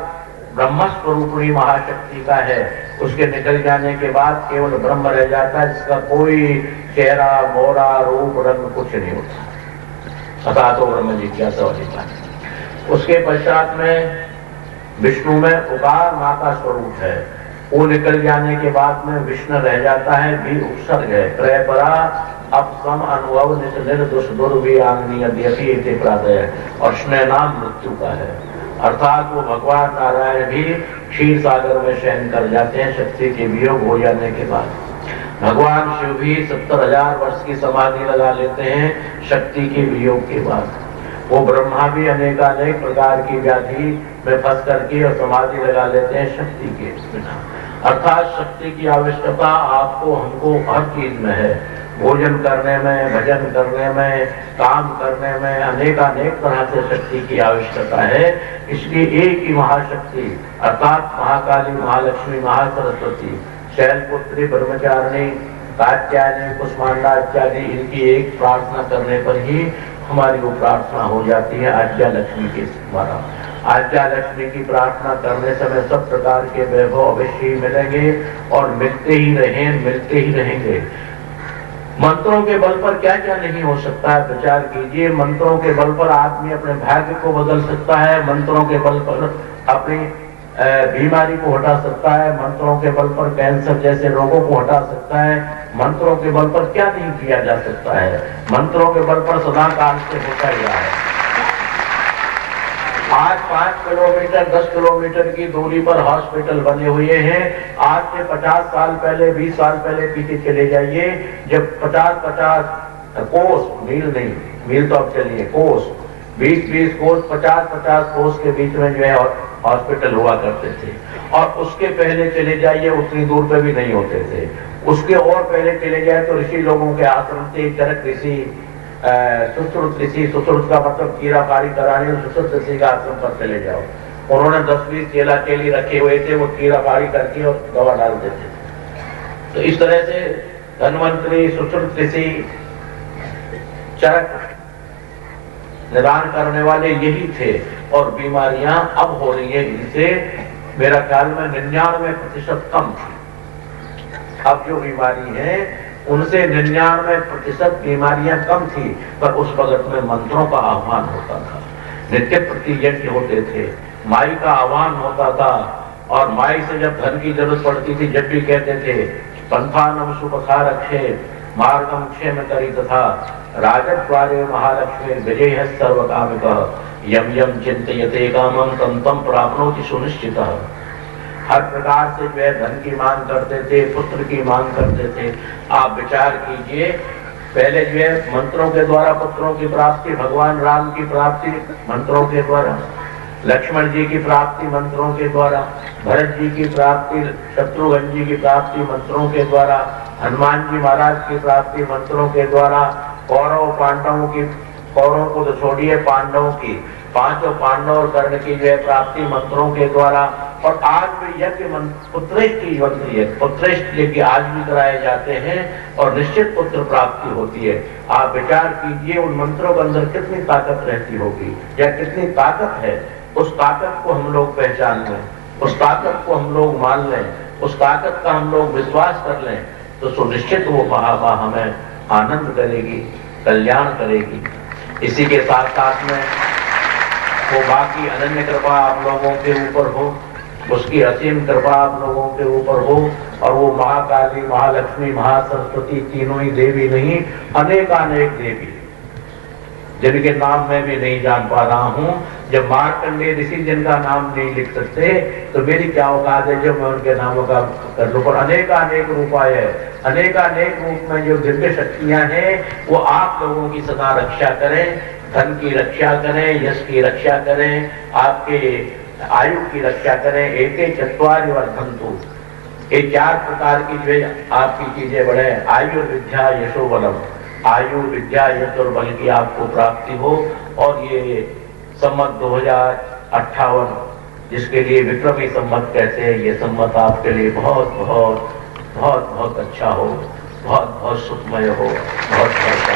ब्रह्म स्वरूपणी महाशक्ति का है, उसके निकल जाने के बाद केवल ब्रह्म रह जाता है, जिसका कोई चेहरा मोरा रूप रंग कुछ नहीं होता। अतः तो ब्रह्म जिज्ञासा होता है। उसके पश्चात में विष्णु में उकार माँ का स्वरूप है, वो निकल जाने के बाद में विष्णु रह जाता है, भी उपसर्ग है। त्रय परा अब सम अनुभव निर्दोष दुर्व्यांगनीयते प्रादय, और स्नेह नाम मृत्यु का है। अर्थात वो भगवान नारायण भी क्षीर सागर में शयन कर जाते हैं शक्ति के वियोग हो जाने के बाद। भगवान शिव भी 70,000 वर्ष की समाधि लगा लेते हैं शक्ति के वियोग के बाद। वो ब्रह्मा भी अनेकानेक प्रकार की व्याधि में फंस करके और समाधि लगा लेते हैं शक्ति के बिना। अर्थात शक्ति की आवश्यकता आपको हमको हर चीज में है, भोजन करने में, भजन करने में, काम करने में, अनेकानेक तरह से शक्ति की आवश्यकता है। इसलिए एक ही महाशक्ति अर्थात महाकाली, महालक्ष्मी, महासरस्वती, शैलपुत्री, ब्रह्मचारिणी, कात्यायनी, कुष्मांडा इत्यादि, इनकी एक प्रार्थना करने पर ही हमारी वो प्रार्थना हो जाती है आज्ञा लक्ष्मी के द्वारा। आज्ञा लक्ष्मी की प्रार्थना करने समय सब प्रकार के वैभव अवश्य ही मिलेंगे और मिलते ही रहेंगे। मंत्रों के बल पर क्या क्या नहीं हो सकता है, विचार कीजिए। मंत्रों के बल पर आदमी अपने भाग्य को बदल सकता है, मंत्रों के बल पर अपनी बीमारी को हटा सकता है, मंत्रों के बल पर कैंसर जैसे रोगों को हटा सकता है। मंत्रों के बल पर क्या नहीं किया जा सकता है, मंत्रों के बल पर सदा काल से होता ही रहा है। आज 5 किलोमीटर 10 किलोमीटर की दूरी पर हॉस्पिटल बने हुए हैं। आज से 50 साल पहले, 20 साल पहले पीछे चले जाइए, जब 50 कोस, मील नहीं, मील तो अब चलिए, कोस, 20 कोस, 50 कोस के बीच में जो है हॉस्पिटल हुआ करते थे। और उसके पहले चले जाइए, उतनी दूर पे भी नहीं होते थे। उसके और पहले चले जाए तो ऋषि लोगों के आश्रम थे, चरक ऋषि, सुश्रुत ऋषि, सुश्रुत का मतलब कीराकारी कराने, सुश्रुत ऋषि का आश्रम पर चले जाओ। उन्होंने 10-20 चेला चेली रखे हुए थे, वो कीराकारी करके और दवा डाल देते थे। तो इस तरह से धन्वंतरी, सुश्रुत ऋषि, चरक निदान करने वाले यही थे। और बीमारियां अब हो रही है इनसे मेरा ख्याल में 99% कम थी। अब जो बीमारी है उनसे 99% बीमारियां कम थी, पर उस वक्त में मंत्रों का आह्वान होता था, नित्य प्रति यज्ञ होते थे, माई का आह्वान होता था। और माई से जब धन की जरूरत पड़ती थी, जब भी कहते थे पंथानम सुपथा रक्षे मार्गम क्षेम करी तथा राजद्वारे महालक्ष्मी विजय सर्व कामिकः यम यम चिंतयते कामं तम तम प्राप्नोति सुनिश्चितः। हर प्रकार से वे धन की मांग करते थे, पुत्र की मांग करते थे। आप विचार कीजिए, पहले जो है मंत्रों के द्वारा पुत्रों की प्राप्ति, भगवान राम की प्राप्ति मंत्रों के द्वारा, लक्ष्मण जी की प्राप्ति मंत्रों के द्वारा, भरत जी की प्राप्ति, शत्रुघ्न जी की प्राप्ति मंत्रों के द्वारा, हनुमान जी महाराज की प्राप्ति मंत्रों के द्वारा, कौरव पांडवों की, कौरवों को तो छोड़िए, पांडवों की, 5 पांडव और कर्ण की जो है प्राप्ति मंत्रों के द्वारा। और आज भी यज्ञ पुत्रेष्ठ यज्ञ आज भी कराए जाते हैं और निश्चित पुत्र प्राप्ति होती है। आप विचार कीजिए उन मंत्रों के अंदर कितनी ताकत रहती होगी, या कितनी ताकत है। उस ताकत को हम लोग पहचान लें, उस ताकत को हम लोग मान लें, उस ताकत का हम लोग विश्वास कर लें, तो सुनिश्चित वो महाबा हमें आनंद करेगी, कल्याण करेगी। इसी के साथ साथ में वो बाकी अनन्य कृपा आप लोगों के ऊपर हो, उसकी असीम कृपा आप लोगों के ऊपर हो। और वो महाकाली, महालक्ष्मी, महासरस्वती तीनों ही देवी नहीं, अनेकानेक देवी जिनके नाम मैं भी नहीं जान पा रहा हूँ। जब मार्कंडेय ऋषि जिनका नाम नहीं लिख सकते तो मेरी क्या औकात है जब मैं उनके नामों का कर लूं। पर अनेकानेक उपाय है, अनेकानेक रूप में जो दिव्य शक्तियां हैं वो आप लोगों की सदा रक्षा करें, धन की रक्षा करें, यश की रक्षा करें, आपके आयु की रक्षा करें। एके चत्वारि वर्धन्तु, ये 4 प्रकार की जो आपकी चीजें बढ़े, आयु विद्या यशो बलम, आयु विद्या यश और बल की आपको प्राप्ति हो। और ये संवत 2058 जिसके लिए विक्रमी संवत कहते हैं, ये संवत आपके लिए बहुत बहुत बहुत बहुत अच्छा हो, बहुत बहुत सुखमय हो, बहुत अच्छा।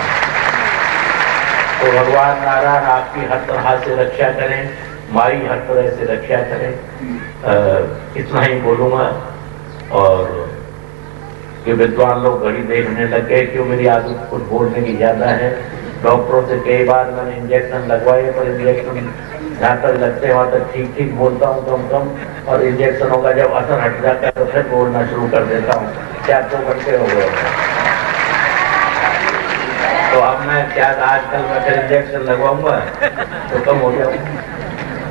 तो भगवान नारायण आपकी हर तरह से रक्षा करें, माई हर तरह से रक्षा करें। इतना ही बोलूंगा। और कि विद्वान लोग घड़ी देखने लग गए, क्यों मेरी आदत कुछ बोलने की ज्यादा है। डॉक्टरों से कई बार मैंने इंजेक्शन लगवाए, पर इंजेक्शन जहाँ तक लगते हैं वहां तक ठीक ठीक बोलता हूँ कम कम, और इंजेक्शनों का जब असर हट जाता है तो फिर बोलना शुरू कर देता हूँ। क्या 2 घंटे हो गए, तो अब मैं क्या आजकल मैं फिर इंजेक्शन लगवाऊंगा तो कम हो जाऊंगा।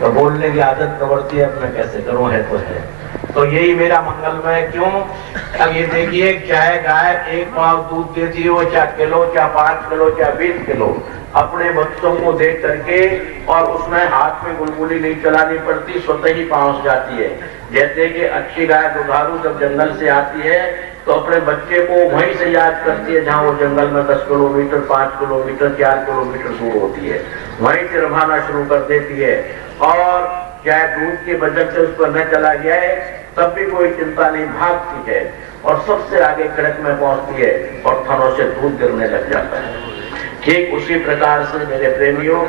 तो बोलने की आदत प्रवृत्ति है, अब मैं कैसे करूं, है तो है। तो यही मेरा मंगलमय क्यों। अब ये देखिए, चाहे गाय 1 पाव दूध देती हो, चाहे किलो, चाहे 5 किलो, चाहे 20 किलो, अपने बच्चों को देख करके, और उसमें हाथ में गुलगुली नहीं चलानी पड़ती, स्वतः ही पहुंच जाती है। जैसे कि अच्छी गाय दुधारू जब जंगल से आती है तो अपने बच्चे को वहीं से याद करती है जहां वो जंगल में 10 किलोमीटर, 5 किलोमीटर, 4 किलोमीटर दूर होती है, वहीं से रवाना शुरू कर देती है। और चाहे दूध की वजह से उस पर न चला गया है तब भी कोई चिंता नहीं, भागती है और सबसे आगे कड़क में पहुंचती है और थनों से दूध गिरने लग जाता है। ठीक उसी प्रकार से मेरे प्रेमियों,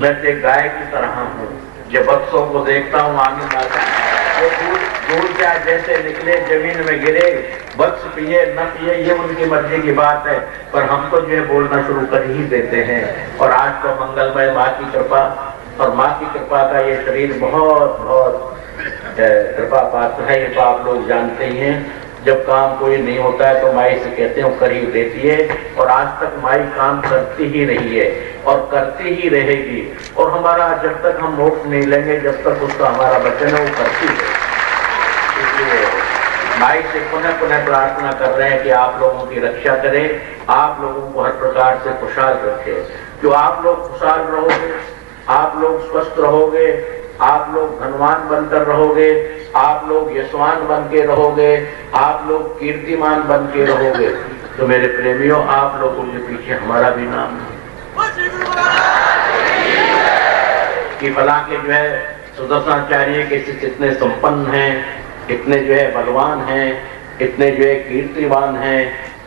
मैं एक गाय की तरह हूँ। जब बच्चों को देखता हूँ आनंद आता है, वो दूध क्या जैसे निकले जमीन में गिरे, बच्च पिए न पिए ये उनकी मर्जी की बात है, पर हम तो जो है बोलना शुरू कर ही देते हैं। और आज तो मंगलमय माँ की कृपा, और माँ की कृपा का ये शरीर बहुत बहुत कृपा पात्र है, ये तो आप लोग जानते ही हैं। जब काम कोई नहीं होता है तो माई से कहते हैं कर ही देती है, और आज तक माई काम करती ही रही है और करती ही रहेगी। और हमारा जब तक हम मोक्ष नहीं लेंगे, जब तक उसका हमारा वचन है वो करती है। इसलिए माई से पुनः पुनः प्रार्थना कर रहे हैं कि आप लोगों की रक्षा करें, आप लोगों को हर प्रकार से खुशहाल रखे। जो आप लोग खुशहाल रहोगे, आप लोग स्वस्थ रहोगे, आप लोग धनवान बनकर रहोगे, आप लोग यशवान बन के रहोगे, आप लोग कीर्तिमान बन के रहोगे, तो मेरे प्रेमियों आप लोगों के पीछे हमारा भी नाम है कि फला के जो है सुदर्शनाचार्य के इतने संपन्न हैं, इतने जो है बलवान हैं, इतने जो है कीर्तिवान हैं,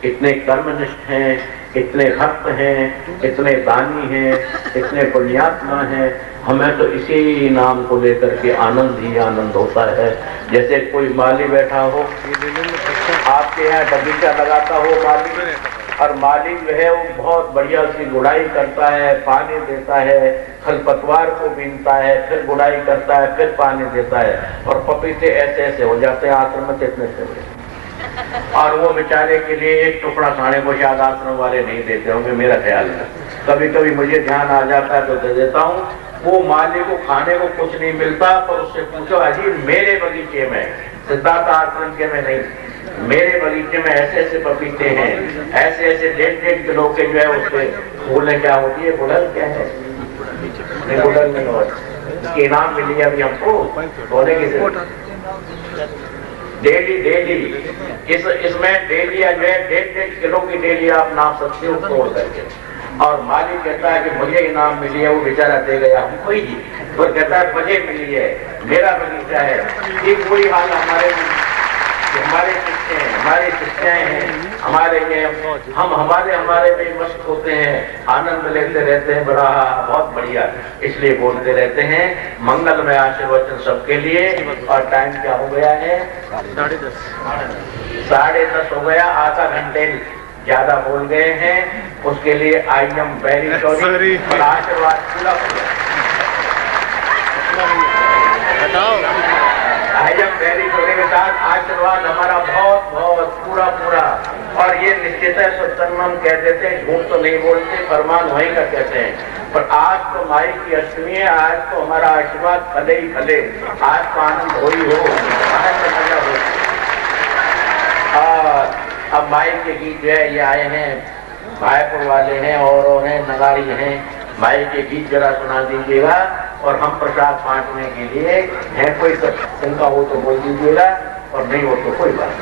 इतने कर्मनिष्ठ हैं, इतने भक्त हैं, इतने दानी हैं, इतने पुण्यात्मा हैं। हमें तो इसी नाम को लेकर के आनंद ही आनंद होता है। जैसे कोई माली बैठा हो, आपके यहाँ बगीचा लगाता हो माली, और माली जो है वो बहुत बढ़िया उसकी गुड़ाई करता है, पानी देता है, खरपतवार को बीनता है, फिर गुड़ाई करता है, फिर पानी देता है, और पपीते ऐसे ऐसे हो जाते हैं आश्रम में कितने से। और वो बेचारे के लिए एक टुकड़ा खाने को शायद आश्रम वाले नहीं देते होंगे, मेरा ख्याल है। कभी कभी मुझे ध्यान आ जाता है तो दे देता हूँ। वो माली को खाने को कुछ नहीं मिलता, पर उससे पूछो अजी मेरे बगीचे में, सिद्धार्थ आश्रम के में नहीं, मेरे बगीचे में ऐसे ऐसे पपीते हैं, ऐसे ऐसे 1.5 किलो के जो है उसके फूलें क्या होती है, गुड़ल क्या है, नहीं गुड़ल नहीं हो, इसके इनाम मिली अभी हमको बोले की डेली इसमें डेली जो है 1.5 किलो की डेली आप नाप सकते हो तोड़ करके। और मालिक कहता है कि मुझे इनाम मिली है, वो बेचारा दे गया हमको ही, तो कहता है मुझे मिली है, मेरा बगीचा है। एक बुरी हाल हमारे शिष्य हैं, हमारे शिष्याएं हैं, हमारे ये हम हमारे में मस्त होते हैं, आनंद लेते रहते हैं, बड़ा बहुत बढ़िया, इसलिए बोलते रहते हैं। मंगलमय आशीर्वचन सबके लिए। और टाइम क्या हो गया है? 10:30 हो गया, आधा घंटे ज्यादा बोल गए हैं, उसके लिए आई एम वेरी सॉरी। और आशीर्वाद पूरा आई एम वेरी सॉरी के साथ आशीर्वाद हमारा बहुत बहुत पूरा पूरा। और ये निश्चित है सत्संग हम कह देते हैं, झूठ तो नहीं बोलते, फरमान वहीं का कहते हैं। पर आज तो माई की अष्टमी है, आज तो हमारा आशीर्वाद फले ही फले, आज तो आनंद हो ही हो, आनंद मजा हो। अब माई के गीत जो है ये आए हैं, भाईपुर वाले हैं और हैं नगारी हैं, माई के गीत जरा सुना दीजिएगा। और हम प्रसाद बांटने के लिए है, कोई शंका हो तो बोल दीजिएगा, और नहीं हो तो कोई बात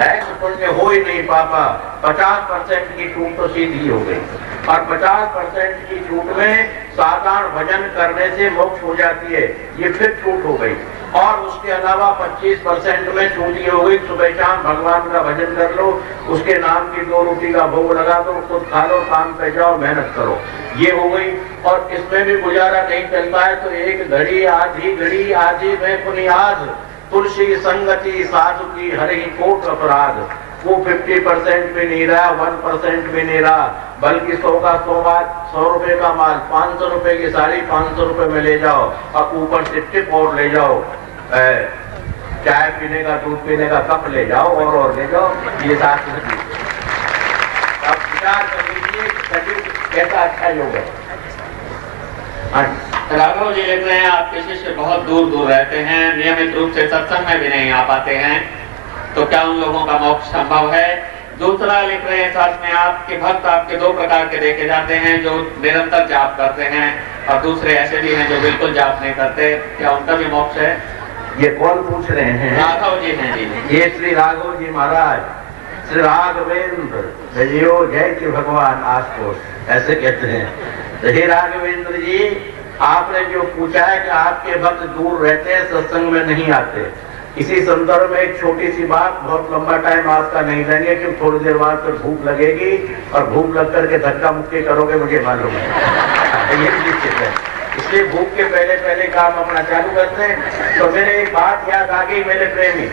नहीं। हो ही नहीं पापा, 50% की छूट तो सीधी हो गई, और 50% की छूट में साधारण भजन करने से मोक्ष हो जाती है, ये फिर छूट हो गई। और उसके अलावा 25% में छूट ये हो गई, सुबह शाम भगवान का भजन कर लो, उसके नाम की 2 रोटी का भोग लगा दो, खुद खा लो, काम पे जाओ, मेहनत करो, ये हो गई। और इसमें भी गुजारा नहीं चलता है तो एक घड़ी आधी में बुनियाद, तुलसी संगति साधु की हरि कोट अपराध। वो 50% भी नहीं रहा, 1% भी नहीं रहा, बल्कि 100 का 100 माल, 100 रुपए का माल 500 रुपए की साड़ी 500 रुपए में ले जाओ, अब ऊपर से टिप और ले जाओ, चाय पीने का, दूध पीने का कप ले जाओ और ले जाओ, ये साथ में अब विचार कर लीजिए कैसा अच्छा योग है। राघव जी लिख रहे हैं, आपके शिष्य बहुत दूर दूर रहते हैं, नियमित रूप से सत्संग में भी नहीं आ पाते हैं, तो क्या उन लोगों का मोक्ष संभव है? दूसरा लिख रहे हैं, साथ में आपके भक्त आपके दो प्रकार के देखे जाते हैं, जो निरंतर जाप करते हैं और दूसरे ऐसे भी हैं जो बिल्कुल जाप नहीं करते, क्या उनका भी मोक्ष है? ये कौन पूछ रहे हैं? राघव जी हैं जी। ये श्री राघव जी महाराज, श्री राघवेंद्र जयो जय श्री भगवान आशुतोष, ऐसे कहते हैं। तो हे राघवेंद्र जी, आपने जो पूछा है कि आपके भक्त दूर रहते हैं, सत्संग में नहीं आते, इसी संदर्भ में एक छोटी सी बात, बहुत लंबा टाइम आपका नहीं लेंगे, क्योंकि थोड़ी देर बाद तो भूख लगेगी और भूख लग करके धक्का मुक्की करोगे, मुझे मालूम है, ये भी निश्चित है, इसलिए भूख के पहले पहले काम अपना चालू करते हैं। तो मेरे एक बात याद आ गई मेरे प्रेमी,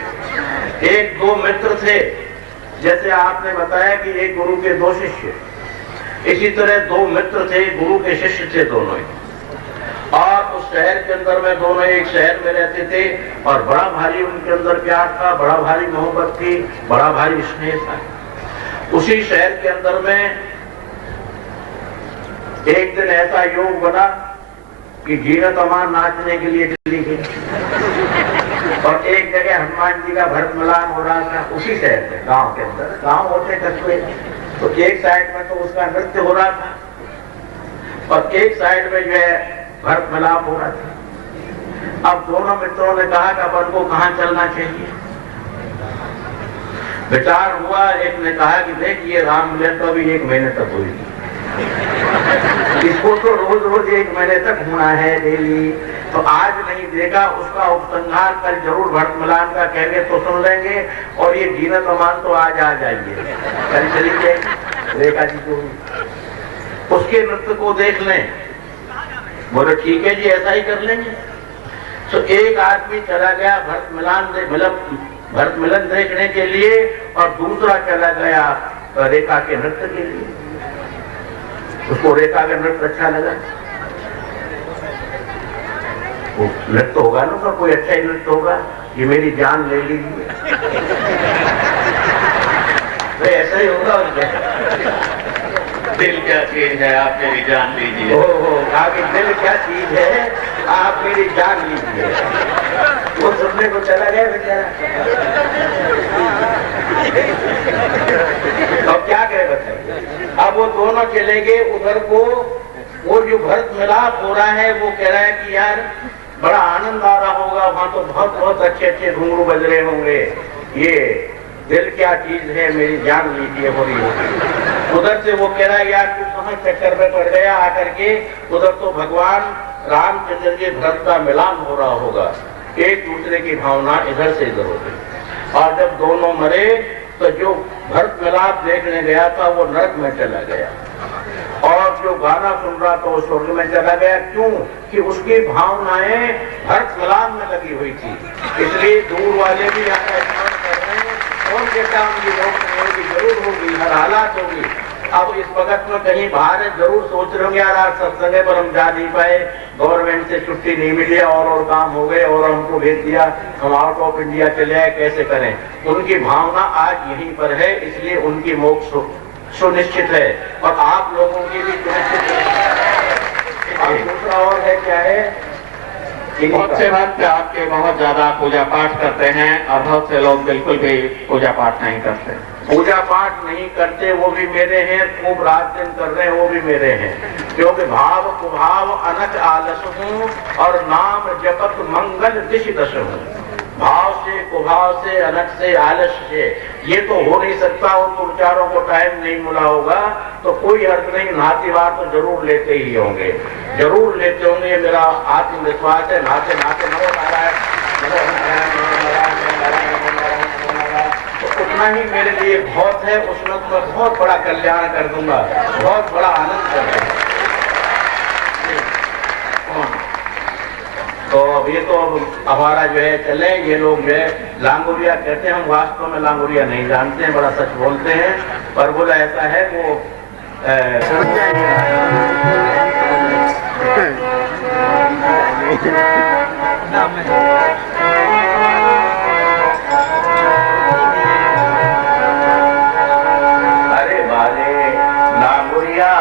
एक दो मित्र थे, जैसे आपने बताया कि एक गुरु के दो शिष्य, इसी तरह दो मित्र थे, गुरु के शिष्य थे दोनों ही, और उस शहर के अंदर में दोनों एक शहर में रहते थे, और बड़ा भारी उनके अंदर प्यार था, बड़ा भारी मोहब्बत थी, बड़ा भारी स्नेह था। उसी शहर के अंदर में एक दिन ऐसा योग बना कि जीनत अमान नाचने के लिए चली गई, और एक जगह हनुमान जी का भरत मिलान हो रहा था उसी शहर में, गांव के अंदर, गांव होते कस्बे, तो एक साइड में तो उसका नृत्य हो रहा था और एक साइड में जो है भरत मिलाप हो रहा था। अब दोनों मित्रों ने कहा कि अपन को कहां चलना चाहिए। विचार हुआ, एक ने कहा कि देख ये रामलीला तो अभी 1 महीने तक हुई, इसको तो रोज रोज 1 महीने तक होना है डेली, तो आज नहीं देगा, उसका उपसंहार कल जरूर भरत मिलान का कहेंगे तो सुन लेंगे, और ये जीनत अमान तो आज आ जाइए, कल चली जाएगी रेखा जी को, उसके नृत्य को देख लें। बोले ठीक है जी, ऐसा ही कर लेंगे। तो एक आदमी चला गया भरत मिलन देखने के लिए, और दूसरा चला गया रेखा के नृत्य के लिए। उसको रेखा का नृत्य अच्छा लगा, वो नृत्य होगा ना, तो कोई अच्छा ही नृत्य होगा, ये मेरी जान ले लीजिए, तो ऐसा ही होगा। दिल क्या चीज है, आप मेरी जान लीजिए। आगे दिल क्या चीज है, आप मेरी जान लीजिए, वो सुनने को चला गया बेचारा। अब क्या कहे बताइए, अब वो दोनों चले गए उधर को, वो जो भरत मिलाप हो रहा है वो कह रहा है कि यार बड़ा आनंद आ रहा होगा, वहां तो बहुत बहुत अच्छे अच्छे घुंघरू बज रहे होंगे, ये दिल क्या चीज है मेरी जान लीजिए हो रही होगी। उधर से वो कह रहा है यार तू कहां चक्कर में पड़ गया आकर के, उधर तो भगवान रामचंद्र जी भरत का मिलान हो रहा होगा, एक दूसरे की भावना इधर से इधर हो गई, और जब दोनों मरे तो जो भरत मिलाप देखने गया था वो नरक में चला गया, और जो गाना सुन रहा था वो स्वर्ग में चला गया। क्यों? कि उसकी भावनाएं भरत मिलाप में लगी हुई थी। इसलिए दूर वाले भी यहाँ स्मरण कर रहे हैं, कौन कहता उनकी मोक्ष नहीं होगी, जरूर होगी, हर हालात होगी। अब इस वक्त में कहीं बाहर है, जरूर सोच रहे होंगे यार आज सत्संग पर हम जा नहीं पाए, गवर्नमेंट से छुट्टी नहीं मिली और काम हो गए और हमको भेज दिया, हम आउट ऑफ इंडिया चले आए, कैसे करें। उनकी भावना आज यहीं पर है, इसलिए उनकी मोक्ष सुनिश्चित है और आप लोगों की भी सुनिश्चित है। दूसरा और है क्या है, बहुत से भक्त आपके बहुत ज्यादा पूजा पाठ करते हैं और बहुत से लोग बिल्कुल भी पूजा पाठ नहीं करते। पूजा पाठ नहीं करते वो भी मेरे हैं, खूब रात दिन कर रहे हैं वो भी मेरे हैं, क्योंकि भाव कुभाव अनक आलस हूँ और नाम जपत मंगल दिश दश हूँ। भाव से कुभाव से अनक से आलस से ये तो हो नहीं सकता, उनको विचारों को टाइम नहीं मिला होगा तो कोई अर्थ नहीं, नहाती बार तो जरूर लेते ही होंगे, जरूर लेते होंगे, ये मेरा आत्मविश्वास है। नहाते नहाते नमो नारायण नमो नारायण नमो नारायण नमो नारायण नमो नारायण नमो नारायण, तो उतना ही मेरे लिए बहुत है, उसमें मैं बहुत बड़ा कल्याण कर दूंगा, बहुत बड़ा आनंद कर दूंगा। तो अब ये तो हमारा जो है चले, ये लोग जो है लांगुरिया कहते हैं, हम वास्तव में लांगुरिया नहीं जानते हैं, बड़ा सच बोलते हैं, पर बोला ऐसा है वो अरे बारे लांगुरिया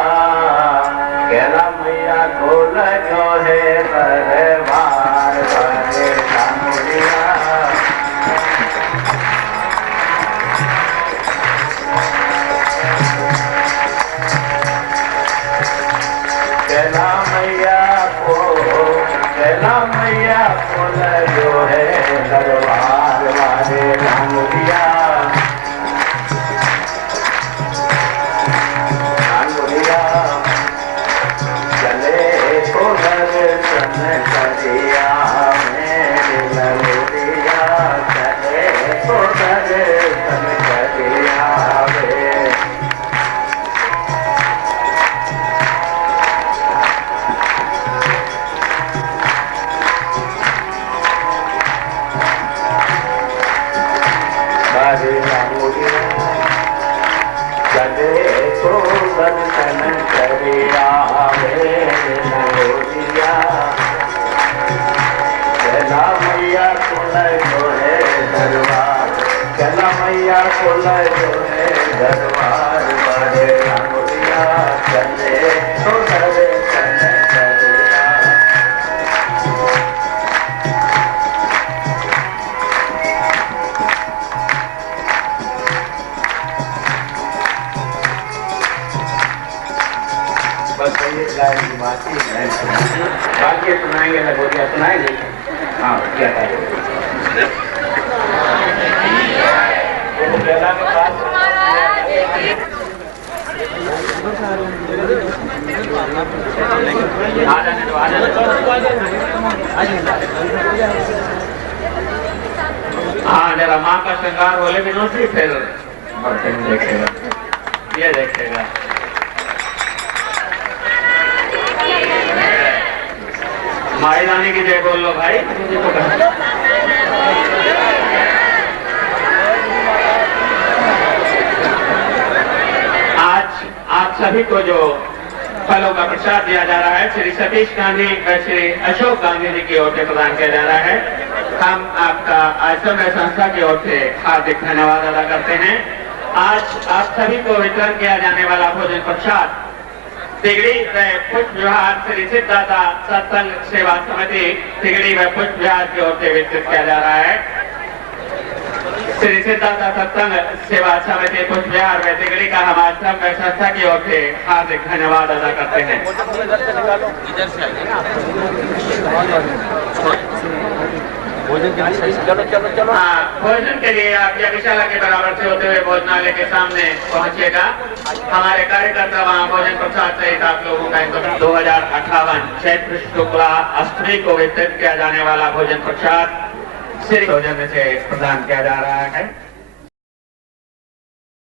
कहला मैया खोल जो है दरबार बारे लांगुरिया कहला मैया खोल जो है दरबार वाले लांगुरिया लांगुरिया चले तो दर्शन करिया मेरे लांगुरिया चले तो दर्शन करिया वे चले तो दर्शन करिया मेरे लांगुरिया चला मैया खोल जो है दरबार चला मैया खोल जो है दरबार बड़े लांगुरिया चले तो दर्शन करिया बस ये लाइन की बात ही है, बाकी सुनाएंगे ना बोलिया सुनाएंगे। हाँ क्या हाँ जरा माँ का श्रृंगार बोले विनोद जी, फिर देखेगा, ये देखेगा। माई रानी की जय बोल लो भाई। आज आप सभी को जो फलों का प्रसाद दिया जा रहा है श्री सतीश गांधी व श्री अशोक गांधी जी की ओर से प्रदान किया जा रहा है, हम आपका आश्रम संस्था की ओर से हार्दिक धन्यवाद अदा करते हैं। आज आप सभी को वितरण किया जाने वाला भोजन प्रसाद तिगड़ी व पुष्प विहार श्री सिद्धाता सत्संग सेवा समिति तिगड़ी व पुष्प विहार की ओर से वितरित किया जा रहा है। श्री सिद्धाता सत्संग सेवा समिति पुष्प विहार व तिगड़ी का हम आश्रम व संस्था की ओर से हार्दिक धन्यवाद अदा करते हैं। चलो हाँ, भोजन के लिए आप यज्ञशाला के बराबर से होते हुए भोजनालय के सामने पहुंचेगा। हमारे कार्यकर्ता वहाँ भोजन प्रसाद सहित आप लोगों का 2058 चैत्र शुक्ला अष्टमी को वितरित किया जाने वाला भोजन प्रसाद श्री भोजन से प्रदान किया जा रहा है।